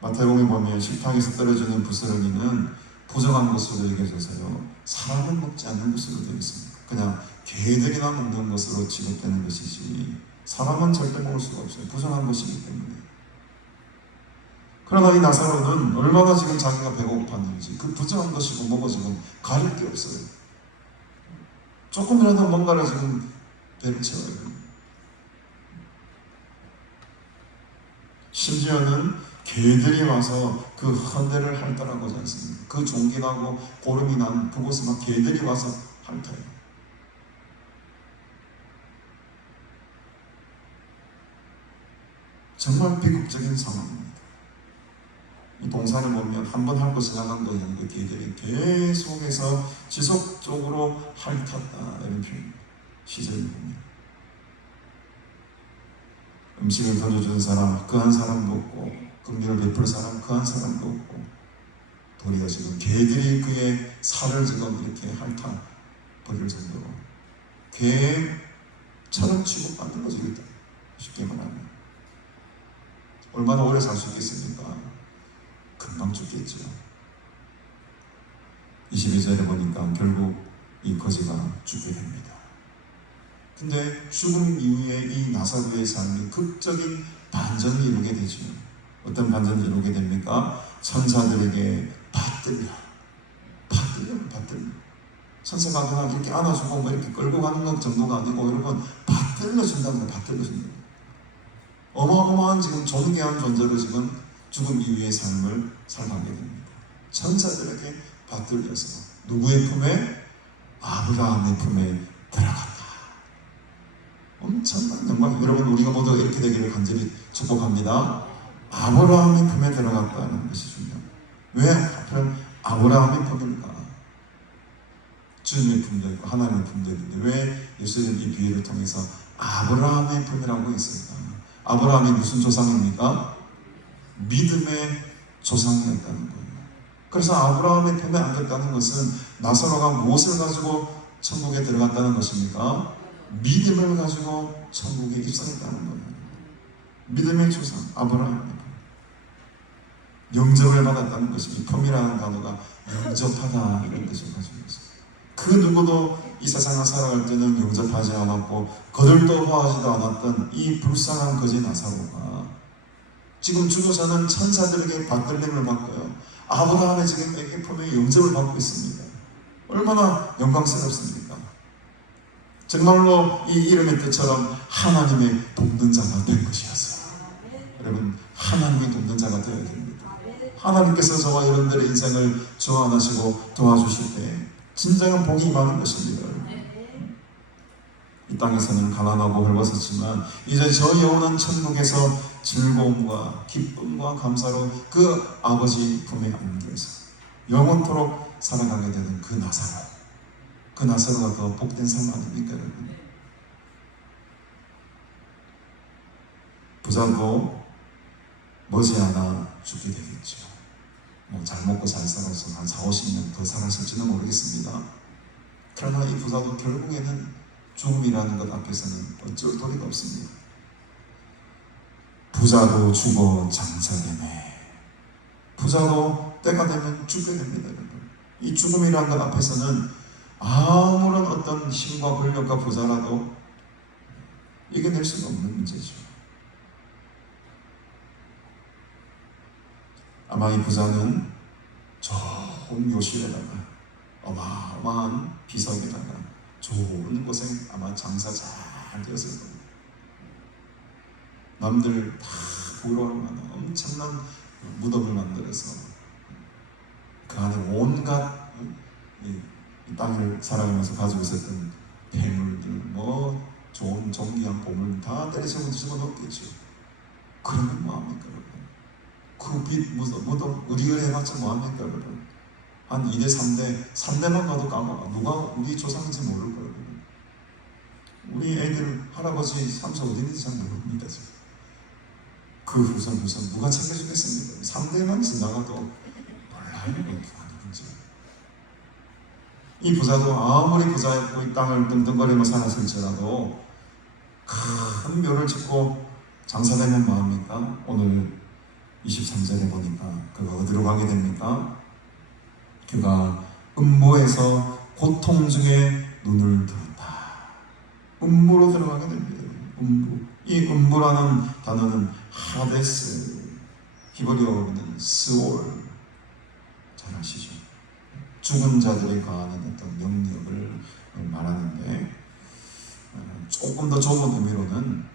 마태복음에 보면 식탁에서 떨어지는 부스러기는 부정한 것으로 여겨져서요, 사람은 먹지 않는 것으로 되어 있습니다. 그냥 개들이나 먹는 것으로 취급되는 것이지 사람은 절대 먹을 수가 없어요. 부정한 것이기 때문에. 그러나 이 나사로는 얼마나 지금 자기가 배가 고팠는지 그 부정한 것이고 뭐고 지금 가릴 게 없어요. 조금이라도 뭔가를 지금 배를 채워야 됩니다. 심지어는 개들이 와서 그 헌대를 핥아라고 하지 않습니까? 그 종기나고 고름이 난 그곳에 막 개들이 와서 핥아요. 정말 비극적인 상황입니다. 이 동산을 보면 한 번 핥고 지나간 것이 아니고 개들이 계속해서 지속적으로 핥았다, 이런 표현입니다. 시절을 보면 음식을 던져주는 사람 그 한 사람도 없고, 긍휼을 베풀 사람 그 한 사람도 없고, 도리어 지금 개들이 그의 살을 지금 이렇게 핥아 버릴 정도로 개처럼 취급받는 거죠. 쉽게 말하면 얼마나 오래 살 수 있겠습니까? 금방 죽겠죠. 22절에 보니까 결국 이 거지가 죽게 됩니다. 근데 죽음 이후에 이 나사로의 삶이 극적인 반전을 이루게 되죠. 어떤 반전을 이루게 됩니까? 천사들에게 받들려. 천사가 그냥 이렇게 안아주고 뭐 이렇게 끌고 가는 것 정도가 아니고 여러분 받들려 준다는 거예요. 받들려 준다. 어마어마한 지금 존귀한 존재로 지금 죽음 이후의 삶을 살아가게 됩니다. 천사들에게 받들려서 누구의 품에? 아브라함의 품에 들어갔다. 엄청난 영광. 여러분 우리가 모두 이렇게 되기를 간절히 축복합니다. 아브라함의 품에 들어갔다는 것이 중요합니다. 왜 하필 아브라함의 품일까? 주님의 품도 있고 하나님의 품도 있는데 왜 예수님 이 비유를 통해서 아브라함의 품이라고 했을까? 아브라함이 무슨 조상입니까? 믿음의 조상이었다는 거예요. 그래서 아브라함의 품에 앉았다는 것은 나사로가 무엇을 가지고 천국에 들어갔다는 것입니까? 믿음을 가지고 천국에 입성했다는 거예요. 믿음의 조상 아브라함의 품. 영접을 받았다는 것입니다. 품이라는 단어가 영접하다 이런 뜻을 가지고 있어요. 그 누구도 이 세상을 살아갈 때는 영접하지 않았고 거들떠 화하지도 않았던 이 불쌍한 거지 나사로가 지금 죽어서는 천사들에게 받들림을 받고요. 아브라함의 지금 애기 품에 영접을 받고 있습니다. 얼마나 영광스럽습니까? 정말로 이 이름의 뜻처럼 하나님의 돕는 자가 된 것이었어요. 여러분 하나님의 돕는 자가 되어야 됩니다. 하나님께서 저와 여러분들의 인생을 주관하시고 도와주실 때 진정한 복이 임하는 것입니다. 이 땅에서는 가난하고 헐벗었지만 이제 저 영원한 천국에서 즐거움과 기쁨과 감사로 그 아버지 품에 안겨서 영원토록 살아가게 되는 그 나사로가 더 복된 삶 아닙니까 여러분? 부자도 머지않아 죽게 되겠죠. 잘 먹고 잘 살아서 한 40-50년 더 살았을지는 모르겠습니다. 그러나 이 부자도 결국에는 죽음이라는 것 앞에서는 어쩔 도리가 없습니다. 부자도 죽어 장차되네. 부자도 때가 되면 죽게 됩니다. 여러분. 이 죽음이라는 것 앞에서는 아무런 어떤 힘과 권력과 부자라도 이겨낼 수가 없는 문제죠. 아마 이 부자는 좋은 요실에다가 어마어마한 비석에다가 좋은 곳에 아마 장사 잘 되었을 겁니다. 남들 다 부러워하는 엄청난 무덤을 만들어서 그 안에 온갖 이 땅을 살아가면서 가지고 있었던 폐물들, 뭐 좋은 정기한 보물 다 때려치고 집어넣었겠죠. 그러면 뭐합니까 여러분? 그 빛 무덤 의리를 해봤자 뭐합니까 여러분? 한 2대 3대만 가도 까먹어. 누가 우리 조상인지 모를 거예요. 우리 애들 할아버지 삼촌 어디 있는지 잘 모릅니다 지금. 그 후손 누가 챙겨주겠습니까? 3대만 지나가도 몰라요. 누군지. 이 부자도 아무리 부자였고 이 땅을 떵떵거리며 살았을지라도 큰 묘를 짓고 장사되면 뭐합니까? 오늘 23절에 보니까 그가 어디로 가게 됩니까? 그가 음모에서 고통 중에 눈을 들었다. 음모로 들어가게 됩니다. 음모. 이 음모라는 단어는 하데스, 히브리어로는 스올, 잘 아시죠? 죽은 자들이 가하는 어떤 영역을 말하는데 조금 더 좁은 의미로는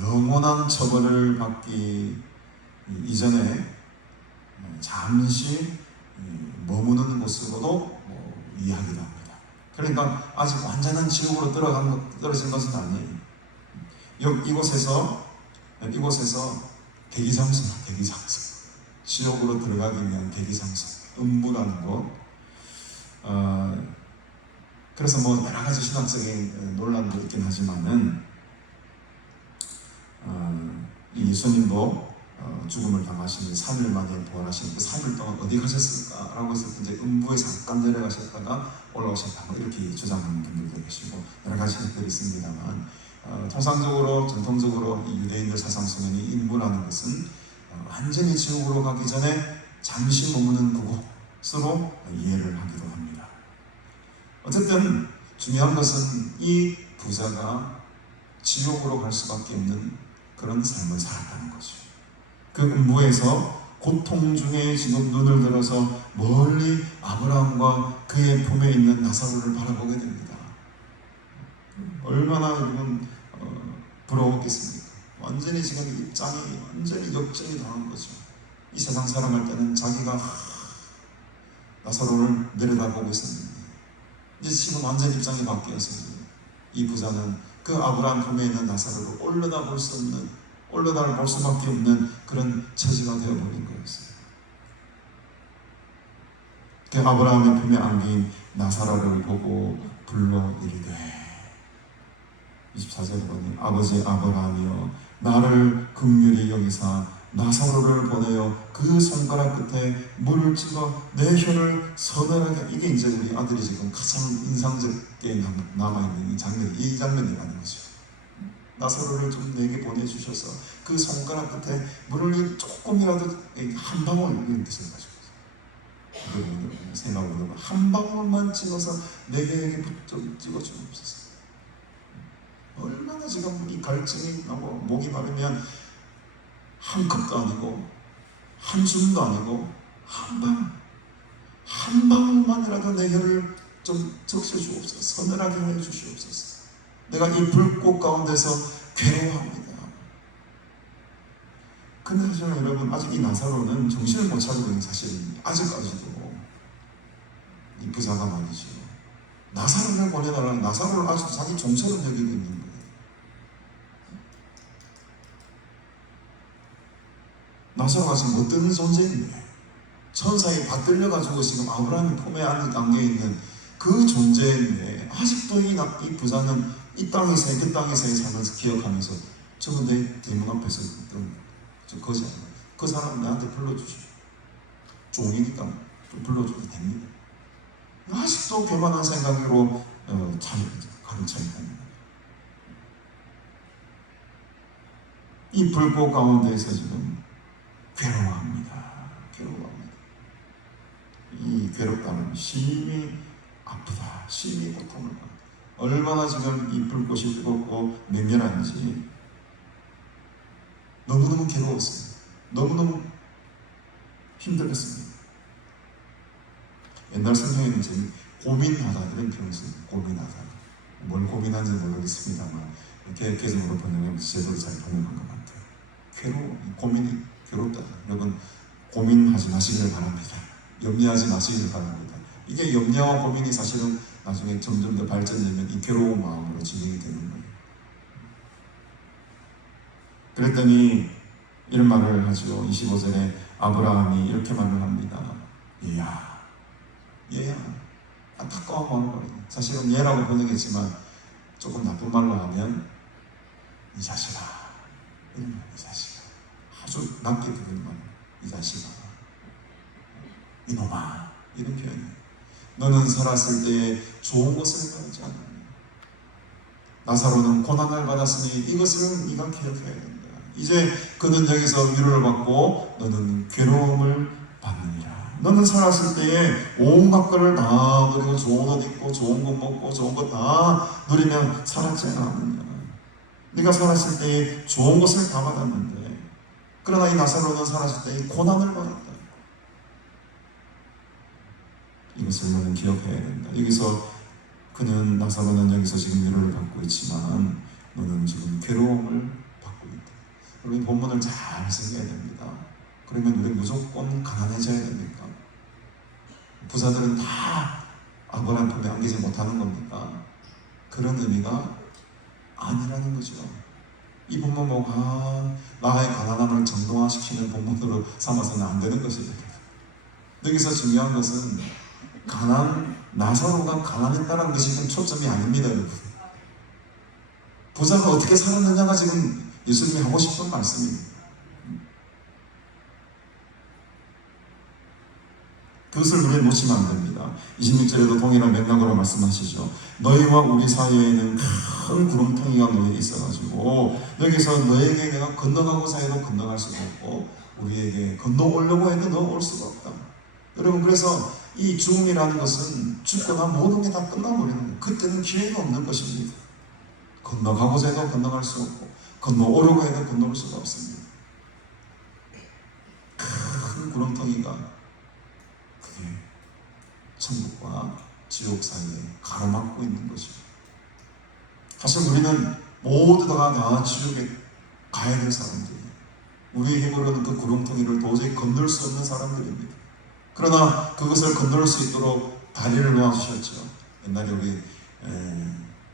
영원한 처벌을 받기 이전에 잠시 머무는 곳으로도 이야기를 합니다. 그러니까 아직 완전한 지옥으로 떨어진 것은 아니에요. 이곳에서 대기장소, 지옥으로 들어가기 위한 대기장소, 음부라는 것. 그래서 뭐 여러 가지 신학적인 논란도 있긴 하지만은 이 예수님도 죽음을 당하시는 3일 만에 부활하시는 그 3일 동안 어디 가셨을까? 라고 했을 때 이제 음부에 잠깐 내려가셨다가 올라오셨다. 뭐 이렇게 주장하는 분들도 계시고 여러 가지 해석들이 있습니다만 통상적으로 전통적으로 이 유대인들 사상 속에는 이 음부라는 것은 완전히 지옥으로 가기 전에 잠시 머무는 그곳으로 이해를 하기도 합니다. 어쨌든 중요한 것은 이 부자가 지옥으로 갈 수밖에 없는 그런 삶을 살았다는 거죠. 그 음부에서 고통 중에 지금 눈을 들어서 멀리 아브라함과 그의 품에 있는 나사로를 바라보게 됩니다. 얼마나 여러분 부러웠겠습니까? 완전히 지금 입장이 완전히 역전이 당한 거죠. 이 세상 살아갈 때는 자기가 나사로를 내려다보고 있었는데 이제 지금 완전 입장이 바뀌어서 이 부자는 그 아브라함 품에 있는 나사로를 올려다볼 수 없는, 올려다볼 수밖에 없는 그런 처지가 되어버린 거였어요. 그 아브라함의 품에 안긴 나사로를 보고 불러 이르되 24절에 보니 아버지 아브라함이여 나를 긍휼히 여기사 나사로를 보내어 그 손가락 끝에 물을 찍어 내 혀를 서늘하게. 이게 이제 우리 아들이 지금 가장 인상적게 남아있는 이 장면이라는 거죠. 나사로를 좀 내게 보내주셔서 그 손가락 끝에 물을 조금이라도 한 방울 이런 뜻을 가지고 생각해보면 한 방울만 찍어서 내게 좀 찍어주옵소서. 얼마나 지금 이 갈증이 나고 목이 마르면 한 컵도 아니고 한 줌도 아니고 한 방울만이라도 내 혀를 좀 적셔주옵소서. 서늘하게 하여 주시옵소서. 내가 이 불꽃 가운데서 괴로워합니다. 근데 사실 여러분 아직 이 나사로는 정신을 못 차리고 있는 사실입니다. 아직까지도 이 부자가 말이죠. 나사로를 보내달라는, 나사로를 아직도 자기 종처럼 여기고 있는 거예요. 나사로가 지금 어떤 존재인데 천사에 받들려가지고 지금 아브라함의 품에 안겨있는 그 존재인데 아직도 이 부자는 이 땅에서의 그 땅에서의 삶을 기억하면서 저거 내 대문 앞에서 저 거지 않아요. 그 사람 나한테 불러주시오. 종이니까 좀 불러줘도 됩니다. 아직도 교만한 생각으로 잘 가르쳐 있답니다. 이 불꽃 가운데에서 지금 괴로워합니다. 이 괴롭다는 심히 아프다, 심히 고통을 받다. 얼마나 지금 이 불꽃이 뜨겁고 맹렬한지 너무너무 괴로웠어요. 너무너무 힘들었습니다. 옛날 성경에는 이제 고민하다 이런 표현이 있어요. 고민하다. 뭘 고민하는지 모르겠습니다만 개성으로 번역하면 제대로 잘 번역한 것 같아요. 고민이 괴롭다. 여러분 고민하지 마시기를 바랍니다. 염려하지 마시기를 바랍니다. 이게 염려와 고민이 사실은 나중에 점점 더 발전되면 이 괴로운 마음으로 진행이 되는 거예요. 그랬더니 이런 말을 하죠. 25절에 아브라함이 이렇게 말을 합니다. 얘야 안타까운 마음을 사실은 얘라고 번역했지만 조금 나쁜 말로 하면 이 자식아, 이런 말, 이 자식아, 아주 낮게 들은 말, 이 자식아, 이놈아, 이런 표현이에요. 너는 살았을 때에 좋은 것을 받지 않았냐. 나사로는 고난을 받았으니 이것을 네가 기억해야 된다. 이제 그는 여기서 위로를 받고 너는 괴로움을 받느니라. 너는 살았을 때에 온갖 것을 다 누리고 좋은 옷 입고 좋은 것 먹고 좋은 것 다 누리면 살았지 않았느냐. 네가 살았을 때에 좋은 것을 다 받았는데 그러나 이 나사로는 살았을 때에 고난을 받았다. 이것을 너는 기억해야 된다. 여기서 나사로는 여기서 지금 위로를 받고 있지만 너는 지금 괴로움을 받고 있다. 우리 본문을 잘 생각해야 됩니다. 그러면 우리 무조건 가난해져야 됩니까? 부자들은 다 아브라함 품에 안기지 못하는 겁니까? 그런 의미가 아니라는 거죠. 이 본문 뭐가 나의 가난함을 정당화시키는 본문으로 삼아서는 안 되는 것입니다. 여기서 중요한 것은 나사로가 가난했다는 것이 지금 초점이 아닙니다, 여러분. 부자가 어떻게 살았느냐가 지금 예수님이 하고 싶은 말씀입니다. 그것을 우리는 놓치면 안 됩니다. 26절에도 동일한 맥락으로 말씀하시죠. 너희와 우리 사이에는 큰 구름텅이가 너에게 있어가지고 여기서 너에게 내가 건너가고자 해도 건너갈 수가 없고 우리에게 건너오려고 해도 넘어올 수가 없다. 여러분, 그래서 이 죽음이라는 것은 죽거나 모든 게 다 끝나버리는 거예요. 그때는 기회가 없는 것입니다. 건너가고자 해도 건너갈 수 없고 건너오려고 해도 건너올 수가 없습니다. 큰 구름텅이가 그게 천국과 지옥 사이에 가로막고 있는 것입니다. 사실 우리는 모두 다 지옥에 가야 될 사람들이에요. 우리의 힘으로는 그 구름텅이를 도저히 건널 수 없는 사람들입니다. 그러나 그것을 건널 수 있도록 다리를 놓아주셨죠. 옛날에 우리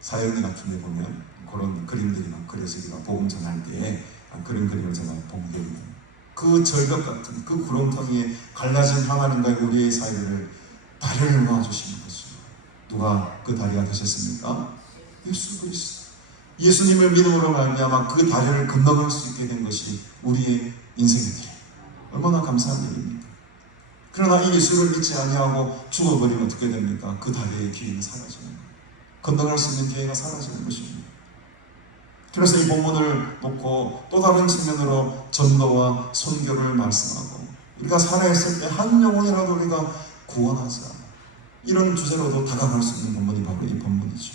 사형리 같은 데 보면 그런 그림들이 막 그려지기가 복음 전할 때에 그런 그림을 제가 본 기억이 나요. 그 절벽 같은 그 구름텅이에 갈라진 하나님과 우리의 사이를 다리를 놓아주시는 것이죠. 누가 그 다리가 되셨습니까? 예수 그리스도. 예수님을 믿음으로 말미암아 그 다리를 건너갈 수 있게 된 것이 우리의 인생이에요. 얼마나 감사한 일입니까? 그러나 이 예수를 믿지 아니하고 죽어버리면 어떻게 됩니까? 그 다리의 기회는 사라지는 거예요. 건너갈 수 있는 기회가 사라지는 것입니다. 그래서 이 본문을 놓고 또 다른 측면으로 전도와 선교를 말씀하고 우리가 살아있을 때 한 영혼이라도 우리가 구원하자, 이런 주제로도 다가갈 수 있는 본문이 바로 이 본문이죠.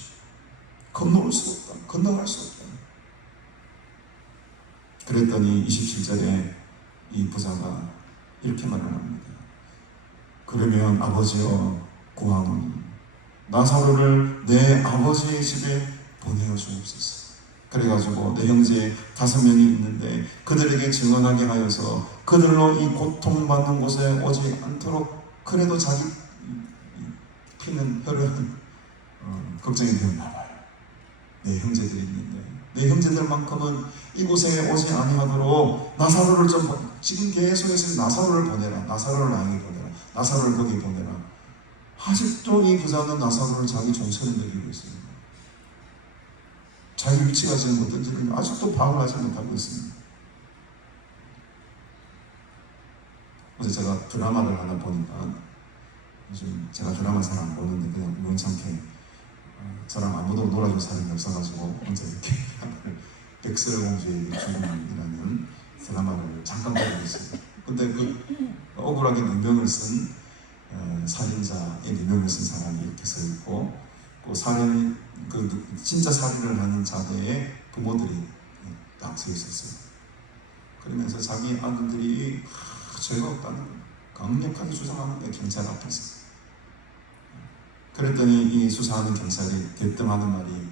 건너올 수 없다. 건너갈 수 없다. 그랬더니 27절에 이 부자가 이렇게 말을 합니다. 그러면 아버지여 구하오니 나사로를 내 아버지의 집에 보내어 주옵소서. 그래가지고 내 형제 5명이 있는데 그들에게 증언하게 하여서 그들로 이 고통받는 곳에 오지 않도록. 그래도 자기 피는 혈은 걱정이 되었나 봐요. 내 형제들이 있는데 내 형제들만큼은 이곳에 오지 아니하도록 나사로를 좀, 지금 계속해서 나사로를 보내라, 나사로를 나에게 보내라, 나사로를 거기 보내라. 아직도 이 부자는 나사로를 자기 종처럼 여기고 있습니다. 자기 위치가 지금 어떤지를 아직도 파악을 하지 못하고 있습니다. 어제 제가 드라마를 하나 보니까, 요즘 제가 드라마 잘 안 보는데 그냥 우연찮게 저랑 아무도 놀아줄 사람이 없어가지고 언제 이렇게 백설공주의 죽음이라는 드라마를 잠깐 보고 있어요. 근데 그 억울하게 누명을 쓴 살인자의 누명을 쓴 사람이 이렇게 서 있고, 살인 진짜 살인을 하는 자들의 부모들이 딱 서 있었어요. 그러면서 자기 아들들이 죄가 없다는 걸 강력하게 주장하는 거예요, 경찰 앞에서. 그랬더니 이 수사하는 경찰이 대뜸하는 말이,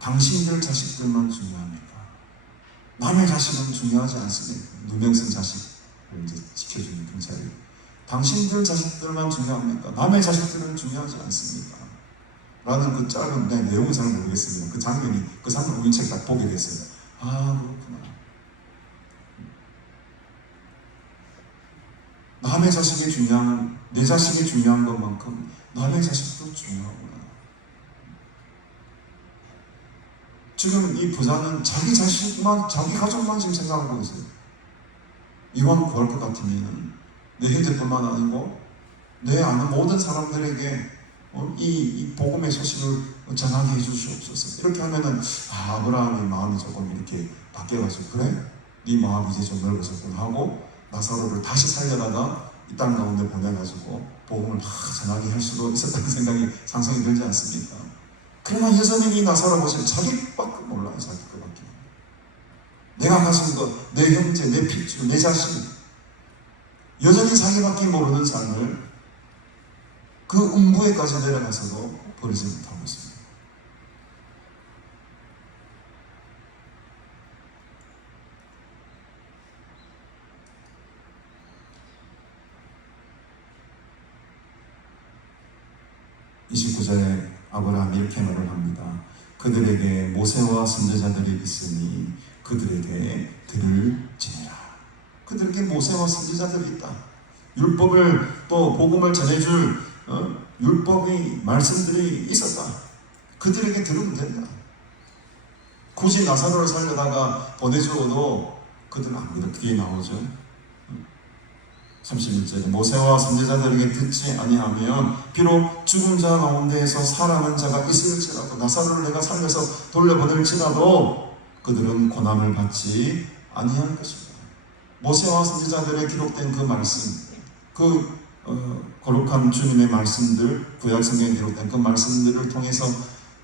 당신들 자식들만 중요합니까? 남의 자식은 중요하지 않습니까? 누명쓴 자식을 이제 지켜주는 경찰이, 당신들 자식들만 중요합니까? 남의 자식들은 중요하지 않습니까? 라는 그 짧은, 내용은 잘 모르겠습니다. 그 장면이, 그 장면 우연책 딱 보게 됐어요. 아, 그렇구나. 남의 자식이 중요한, 내 자식이 중요한 것만큼 남의 자식도 중요하구나. 지금 이 부자는 자기 자식만, 자기 가족만 지금 생각하고 있어요. 이왕 구할 것 같으면 내 형제뿐만 아니고 내 아는 모든 사람들에게 이 복음의 소식을 전하게 해주시옵소서. 이렇게 하면은 아브라함의 마음이 조금 이렇게 바뀌어가지고, 그래? 네 마음이 이제 좀 넓어졌구나 하고 나사로를 다시 살려다가 이 땅 가운데 보내가지고 복음을 막 전하게 할 수도 있었다는 생각이 상상이 들지 않습니까? 그러나 여전히 이 나사로 보시면 자기밖에 몰라요. 자기 것밖에. 내가 가진 것, 내 형제, 내 핏줄, 내 자식, 여전히 자기밖에 모르는 삶을 그 음부에까지 내려가서도 버리지 못하고 있습니다. (29절에) 아브라함이 이렇게 말을 합니다. 그들에게 모세와 선지자들이 있으니 그들에게 들을 지니라. 그들에게 모세와 선지자들이 있다. 율법을 또 복음을 전해줄 율법의 말씀들이 있었다. 그들에게 들으면 된다. 굳이 나사로를 살려다가 보내주어도 그들은 안 믿어. 그게 나오죠. 31절에 모세와 선지자들에게 듣지 아니하면 비록 죽은 자 가운데에서 살아난 자가 있을지라도, 나사로를 내가 살려서 돌려보낼지라도 그들은 고난을 받지 아니할 것이다. 모세와 선지자들에 기록된 그 말씀, 그 거룩한 주님의 말씀들, 구약 성경에 기록된 그 말씀들을 통해서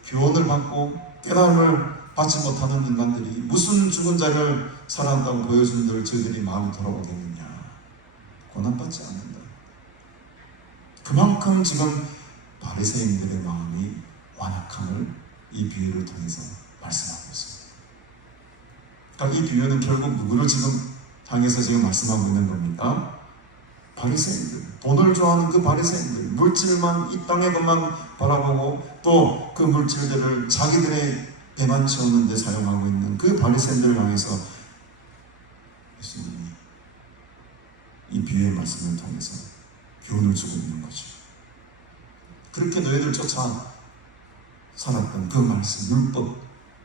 교훈을 받고 깨달음을 받지 못하는 인간들이 무슨 죽은 자를 살아난다고 보여준들 저희들이 마음이 돌아오겠느냐. 고난받지 않는다. 그만큼 지금 바리새인들의 마음이 완악함을 이 비유를 통해서 말씀하고 있습니다. 그러니까 이 비유는 결국 누구를 지금 향해서 지금 말씀하고 있는 겁니까? 바리새인들, 돈을 좋아하는 그 바리새인들, 물질만, 이 땅의 것만 바라보고 또 그 물질들을 자기들의 배만 채우는 데 사용하고 있는 그 바리새인들을 향해서 예수님이 이 비유의 말씀을 통해서 교훈을 주고 있는 거죠. 그렇게 너희들 쫓아 살았던 그 말씀, 율법,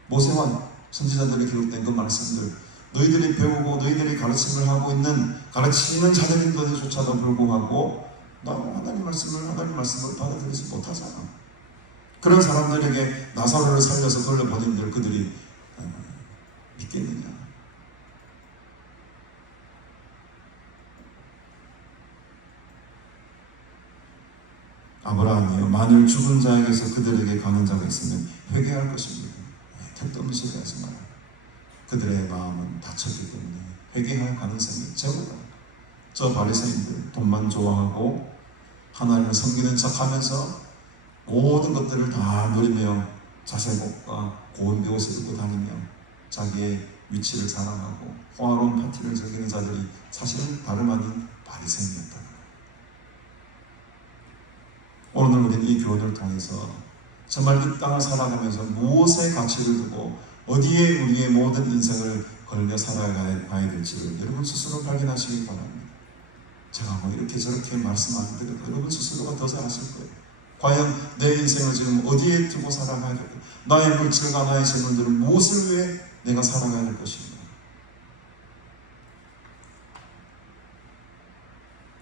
모세와 선지자들이 기록된 그 말씀들, 너희들이 배우고 너희들이 가르침을 하고 있는 가르치는 자들인 것조차도 불구하고 하나님 말씀을 받아들이지 못하잖아. 그런 사람들에게 나사로를 살려서 돌려보낸들 그들이 믿겠느냐? 아브라함이요, 만일 죽은 자에게서 그들에게 가는 자가 있으면 회개할 것입니다. 택도 없이 회개하지 마라. 그들의 마음은 닫혔기 때문에 회개할 가능성이 적어요. 저 바리새인들 돈만 좋아하고 하나님을 섬기는 척하면서 모든 것들을 다 누리며 자세복과 고운 옷을 입고 다니며 자기의 위치를 자랑하고 호화로운 파티를 즐기는 자들이 사실은 다름 아닌 바리새인이었다. 오늘 우리는 이 교훈을 통해서 정말 이 땅을 살아가면서 무엇에 가치를 두고 어디에 우리의 모든 인생을 걸며 살아가야 될지를 여러분 스스로 발견하시기 바랍니다. 제가 뭐 이렇게 저렇게 말씀 안 드려도 여러분 스스로가 더 잘 아실 거예요. 과연 내 인생을 지금 어디에 두고 살아가야 될까? 나의 물질과 나의 재물들은 무엇을 위해 내가 살아가야 될 것인가?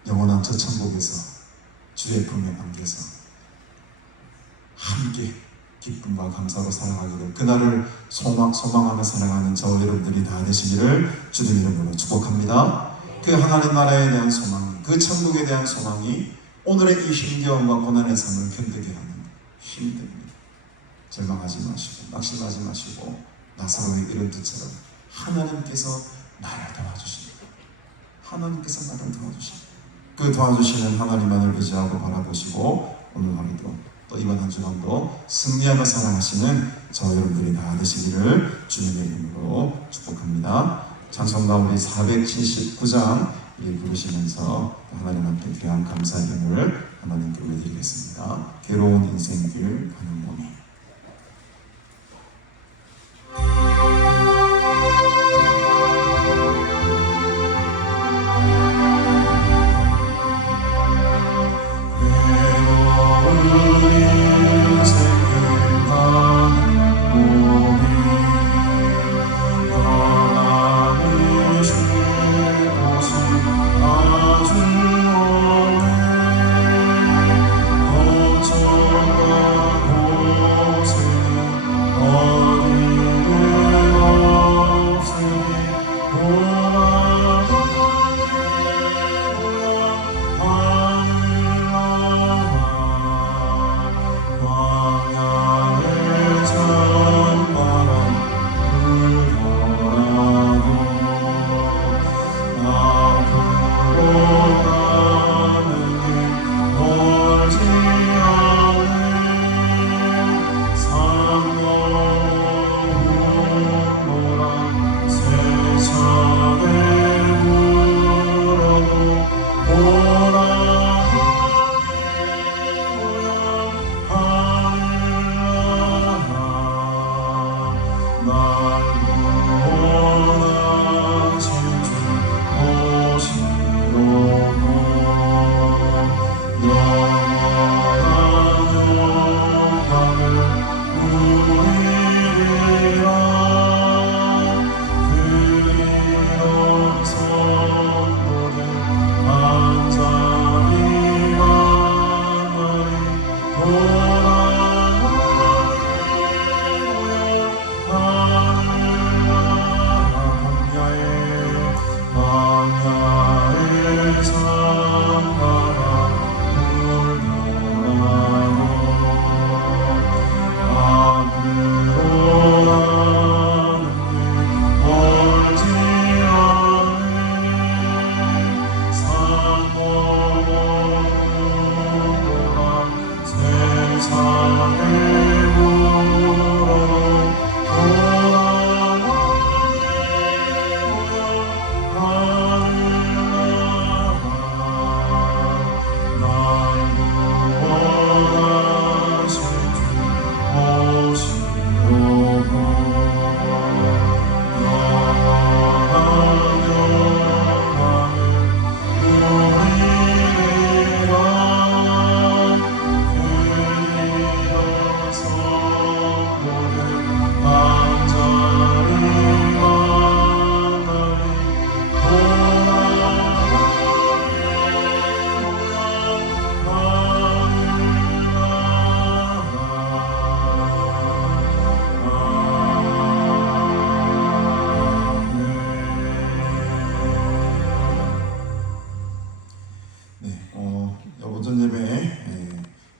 영원한 저 천국에서 주의 품에 안겨서 함께 기쁨과 감사로 살아가기를, 그날을 소망하며 살아가는 저와 여러분들이 다 되시기를 주님 이름으로 축복합니다. 그 하나님 나라에 대한 소망, 그 천국에 대한 소망이 오늘의 이 힘겨움과 고난의 삶을 견디게 하는 힘이 됩니다. 절망하지 마시고 낙심하지 마시고 나사로의 이런 뜻처럼 하나님께서 나를 도와주십니다. 하나님께서 나를 도와주십니다. 그 도와주시는 하나님만을 의지하고 바라보시고 오늘 하루도 또 이번 한 주간도 승리하며 살아가시는 저 여러분들이 다 되시기를 주님의 이름으로 축복합니다. 찬송가 우리 479장 부르시면서 하나님한테 귀한 감사의 힘을 하나님께 올려드리겠습니다. 괴로운 인생길 가는 몸이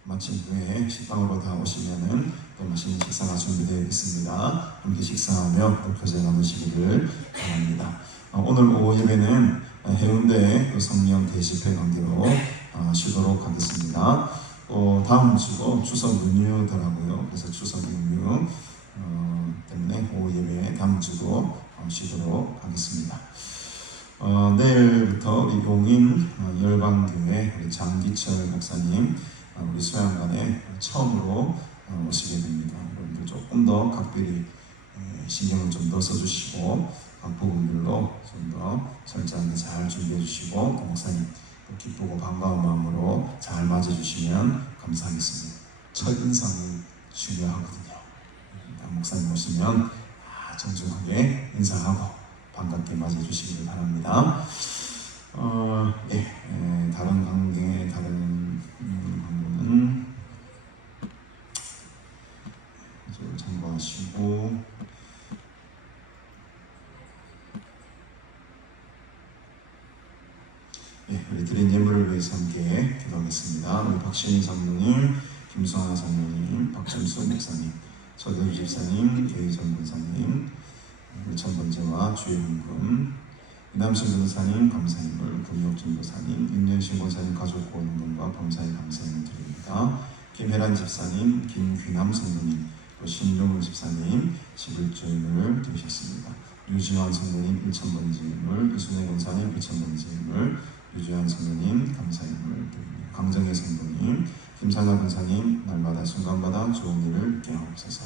마친 후에 식당으로 다 오시면은 또 맛있는 식사가 준비되어 있습니다. 함께 식사하며 또 교제 나누시기를 바랍니다. 오늘 오후 예배는 해운대 성령 대집회 관계로 쉬도록 하겠습니다. 다음 주고 추석 연휴더라고요. 그래서 추석 연휴 때문에 오후 예배 다음 주도 쉬도록 하겠습니다. 내일부터 우리 용인 열방교회 우리 장기철 목사님 우리 수양관에 처음으로 오시게 됩니다. 여러분들 조금 더 각별히 신경을 좀 더 써주시고 각 부분별로 좀 더 철저하게 잘 준비해 주시고 목사님 기쁘고 반가운 마음으로 잘 맞아주시면 감사하겠습니다. 첫 인상이 중요하거든요. 목사님 오시면 정중하게 인사하고 반갑게 맞아주시길 바랍니다. 다른 관계, 다른 방법은 참고하시고 우리 드린 예물을 위해서 함께 기도하겠습니다. 우리 박신희 장로님, 김수환 장로님, 박준수 목사님, 서대우 집사님, 계희정 권사님, 1,000번째와 주의 헌금, 이남신 변호사님 감사임을, 금욕진 도사님, 윤현신 권사님 가족보험금과 범사에 감사임을 드립니다. 김혜란 집사님, 김귀남 성도님, 또 신종훈 집사님 11조임을 드리셨습니다. 유지환 성도님 1,000번째임을, 이순혜 권사님 1,000번째임을, 유지환 성도님 감사임을 드립니다. 강정혜 성도님, 김상현 권사님 날마다 순간마다 좋은 일을 있게 하옵소서.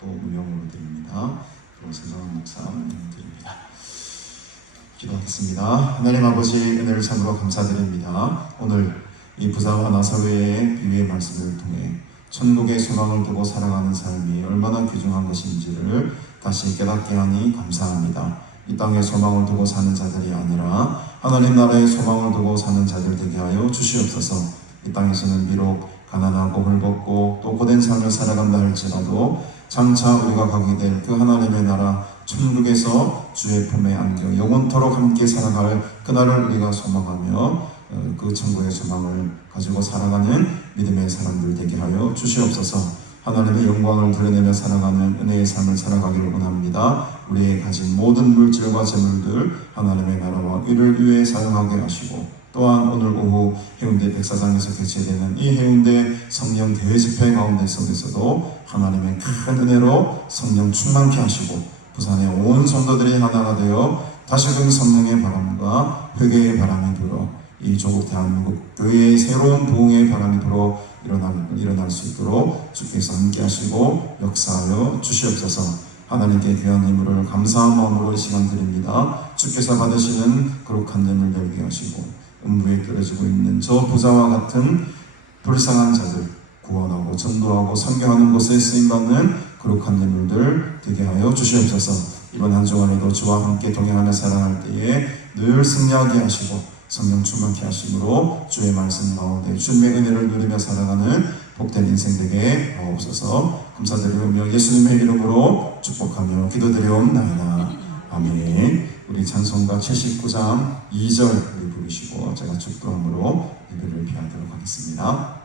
또 무용으로 드립니다. 또 세정한 목사 드립니다. 기도하겠습니다. 하나님 아버지 은혜를 참으로 감사드립니다. 오늘 이 부자와 나사로의 비유의 말씀을 통해 천국의 소망을 두고 살아가는 삶이 얼마나 귀중한 것인지를 다시 깨닫게 하니 감사합니다. 이 땅에 소망을 두고 사는 자들이 아니라 하나님 나라의 소망을 두고 사는 자들 되게 하여 주시옵소서. 이 땅에서는 비록 가난하고 헐벗고 또 고된 삶을 살아간다 할지라도 장차 우리가 가게 될 그 하나님의 나라 천국에서 주의 품에 안겨 영원토록 함께 살아갈 그날을 우리가 소망하며 그 천국의 소망을 가지고 살아가는 믿음의 사람들 되게 하여 주시옵소서. 하나님의 영광을 드러내며 살아가는 은혜의 삶을 살아가기를 원합니다. 우리의 가진 모든 물질과 재물들 하나님의 나라와 의를 위해 사용하게 하시고, 또한 오늘 오후 해운대 백사장에서 개최되는 이 해운대 성령 대회 집회 가운데 속에서도 하나님의 큰 은혜로 성령 충만케 하시고, 부산의 온 성도들이 하나가 되어 다시금 성령의 바람과 회개의 바람이 불어 이 조국 대한민국 교회의 새로운 부흥의 바람이 불어 일어날 수 있도록 주께서 함께 하시고 역사하여 주시옵소서. 하나님께 귀한 예물을 감사한 마음으로 이 시간 드립니다. 주께서 받으시는 거룩한 예물 열게 하시고, 음부에 떨어지고 있는 저 부자와 같은 불쌍한 자들 구원하고 전도하고 선교하는 곳에 쓰임받는 거룩한 예물들 되게 하여 주시옵소서. 이번 한 주간에도 주와 함께 동행하며 살아갈 때에 늘 승리하게 하시고 성령 충만케 하심으로 주의 말씀 가운데 주님의 은혜를 누리며 살아가는 복된 인생 되게 하옵소서. 감사드리며 예수님의 이름으로 축복하며 기도드리옵나이다. 아멘. 우리 찬송가 79장 2절 우리 부르시고 제가 축도함으로 예배를 피하도록 하겠습니다.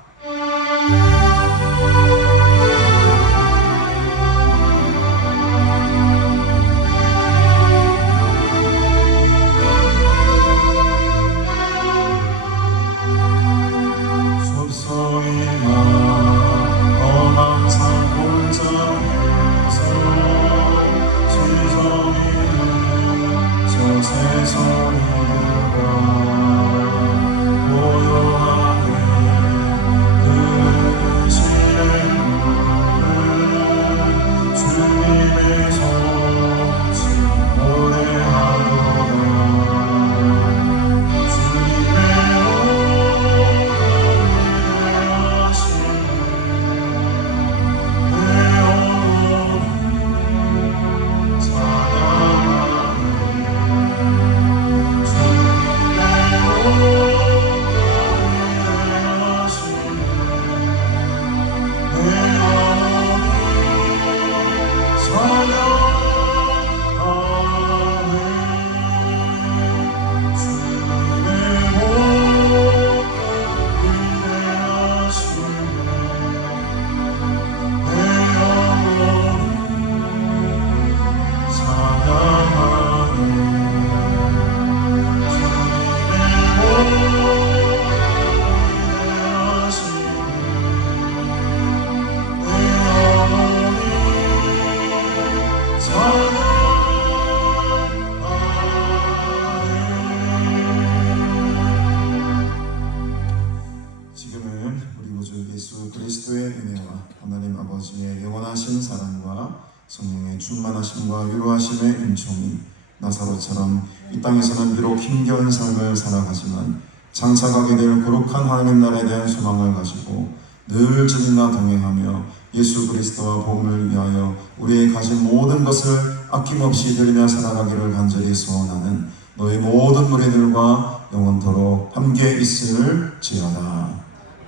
성령의 충만하심과 위로하심의 은총이 나사로처럼 이 땅에서는 비록 힘겨운 삶을 살아가지만 장차 가게 될 거룩한 하나님 나라에 대한 소망을 가지고 늘 주님과 동행하며 예수 그리스도와 복음을 위하여 우리의 가진 모든 것을 아낌없이 드리며 살아가기를 간절히 소원하는 너희 모든 무리들과 영원토록 함께 있을지어다.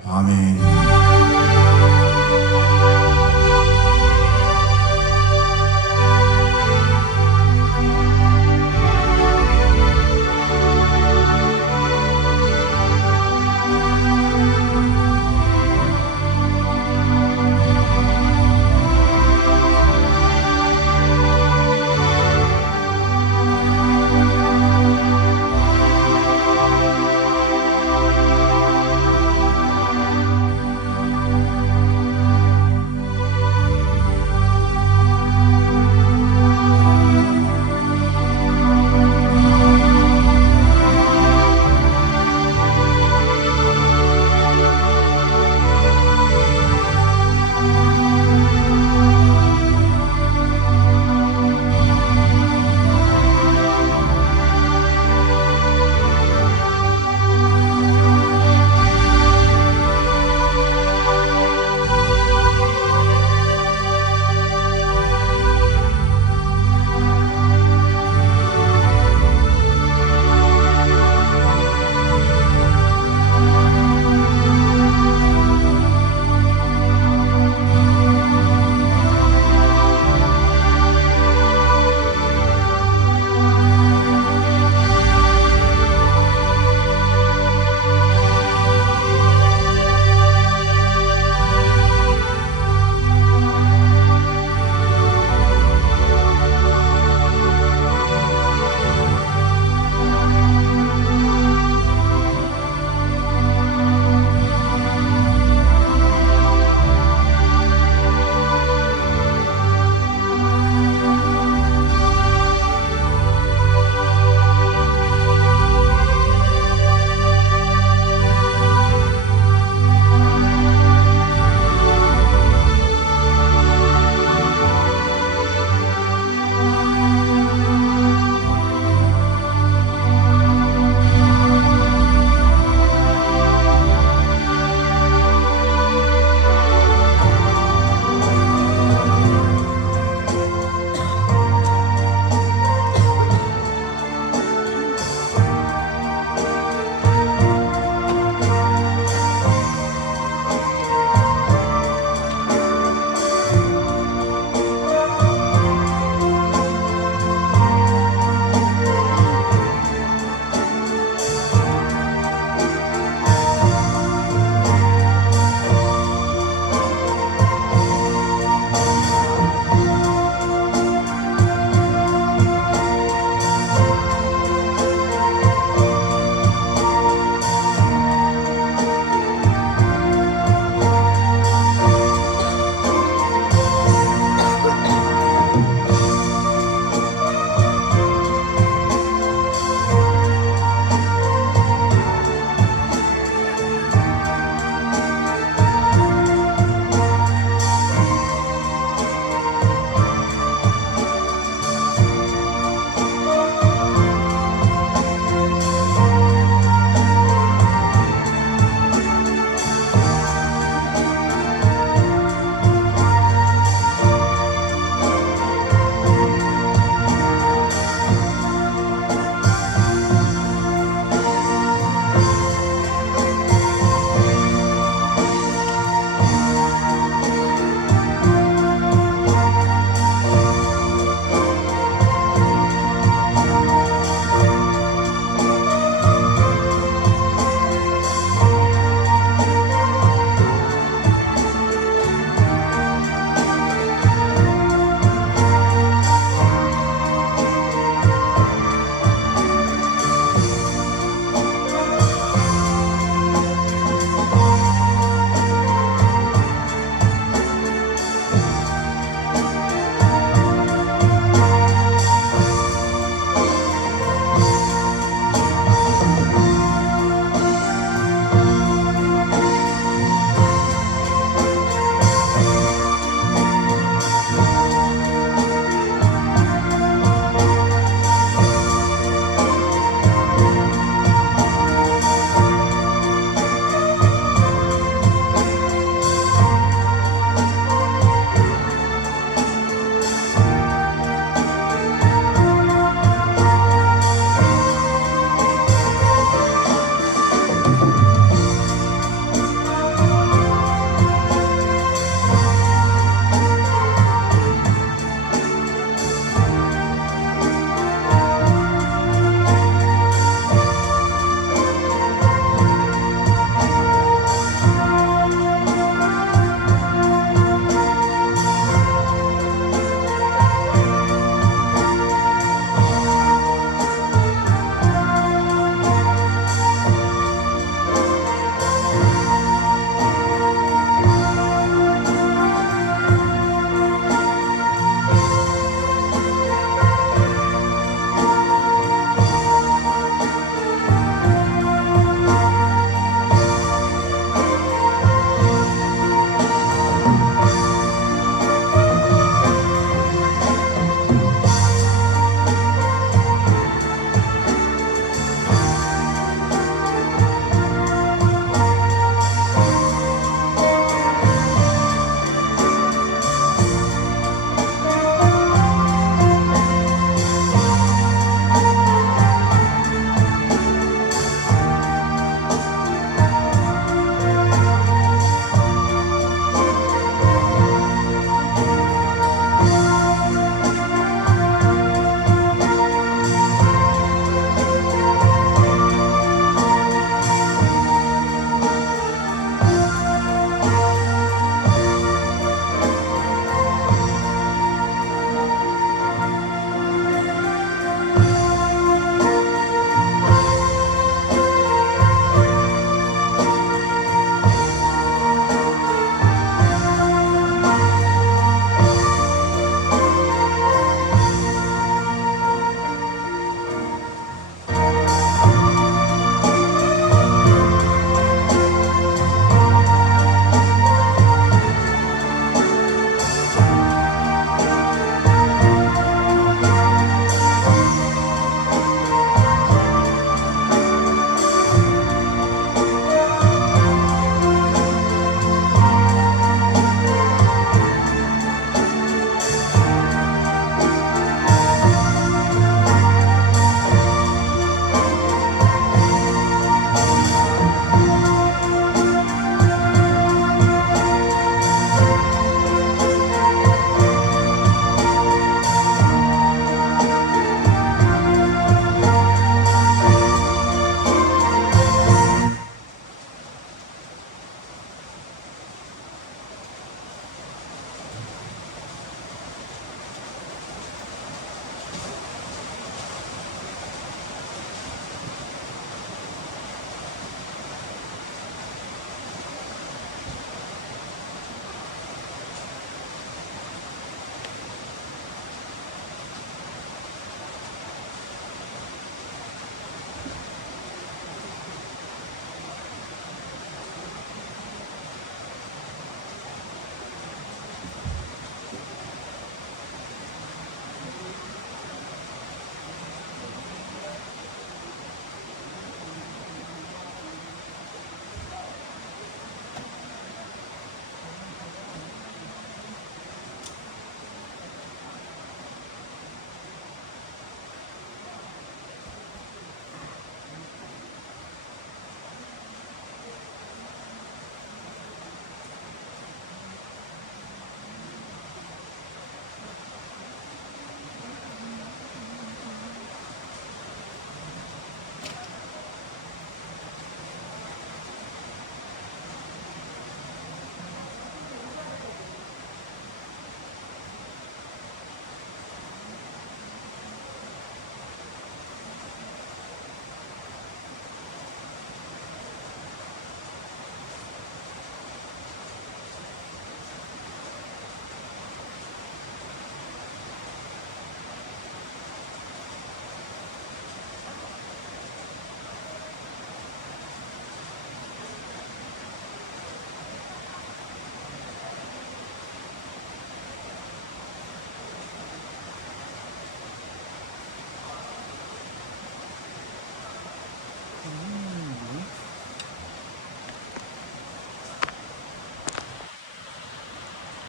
아멘.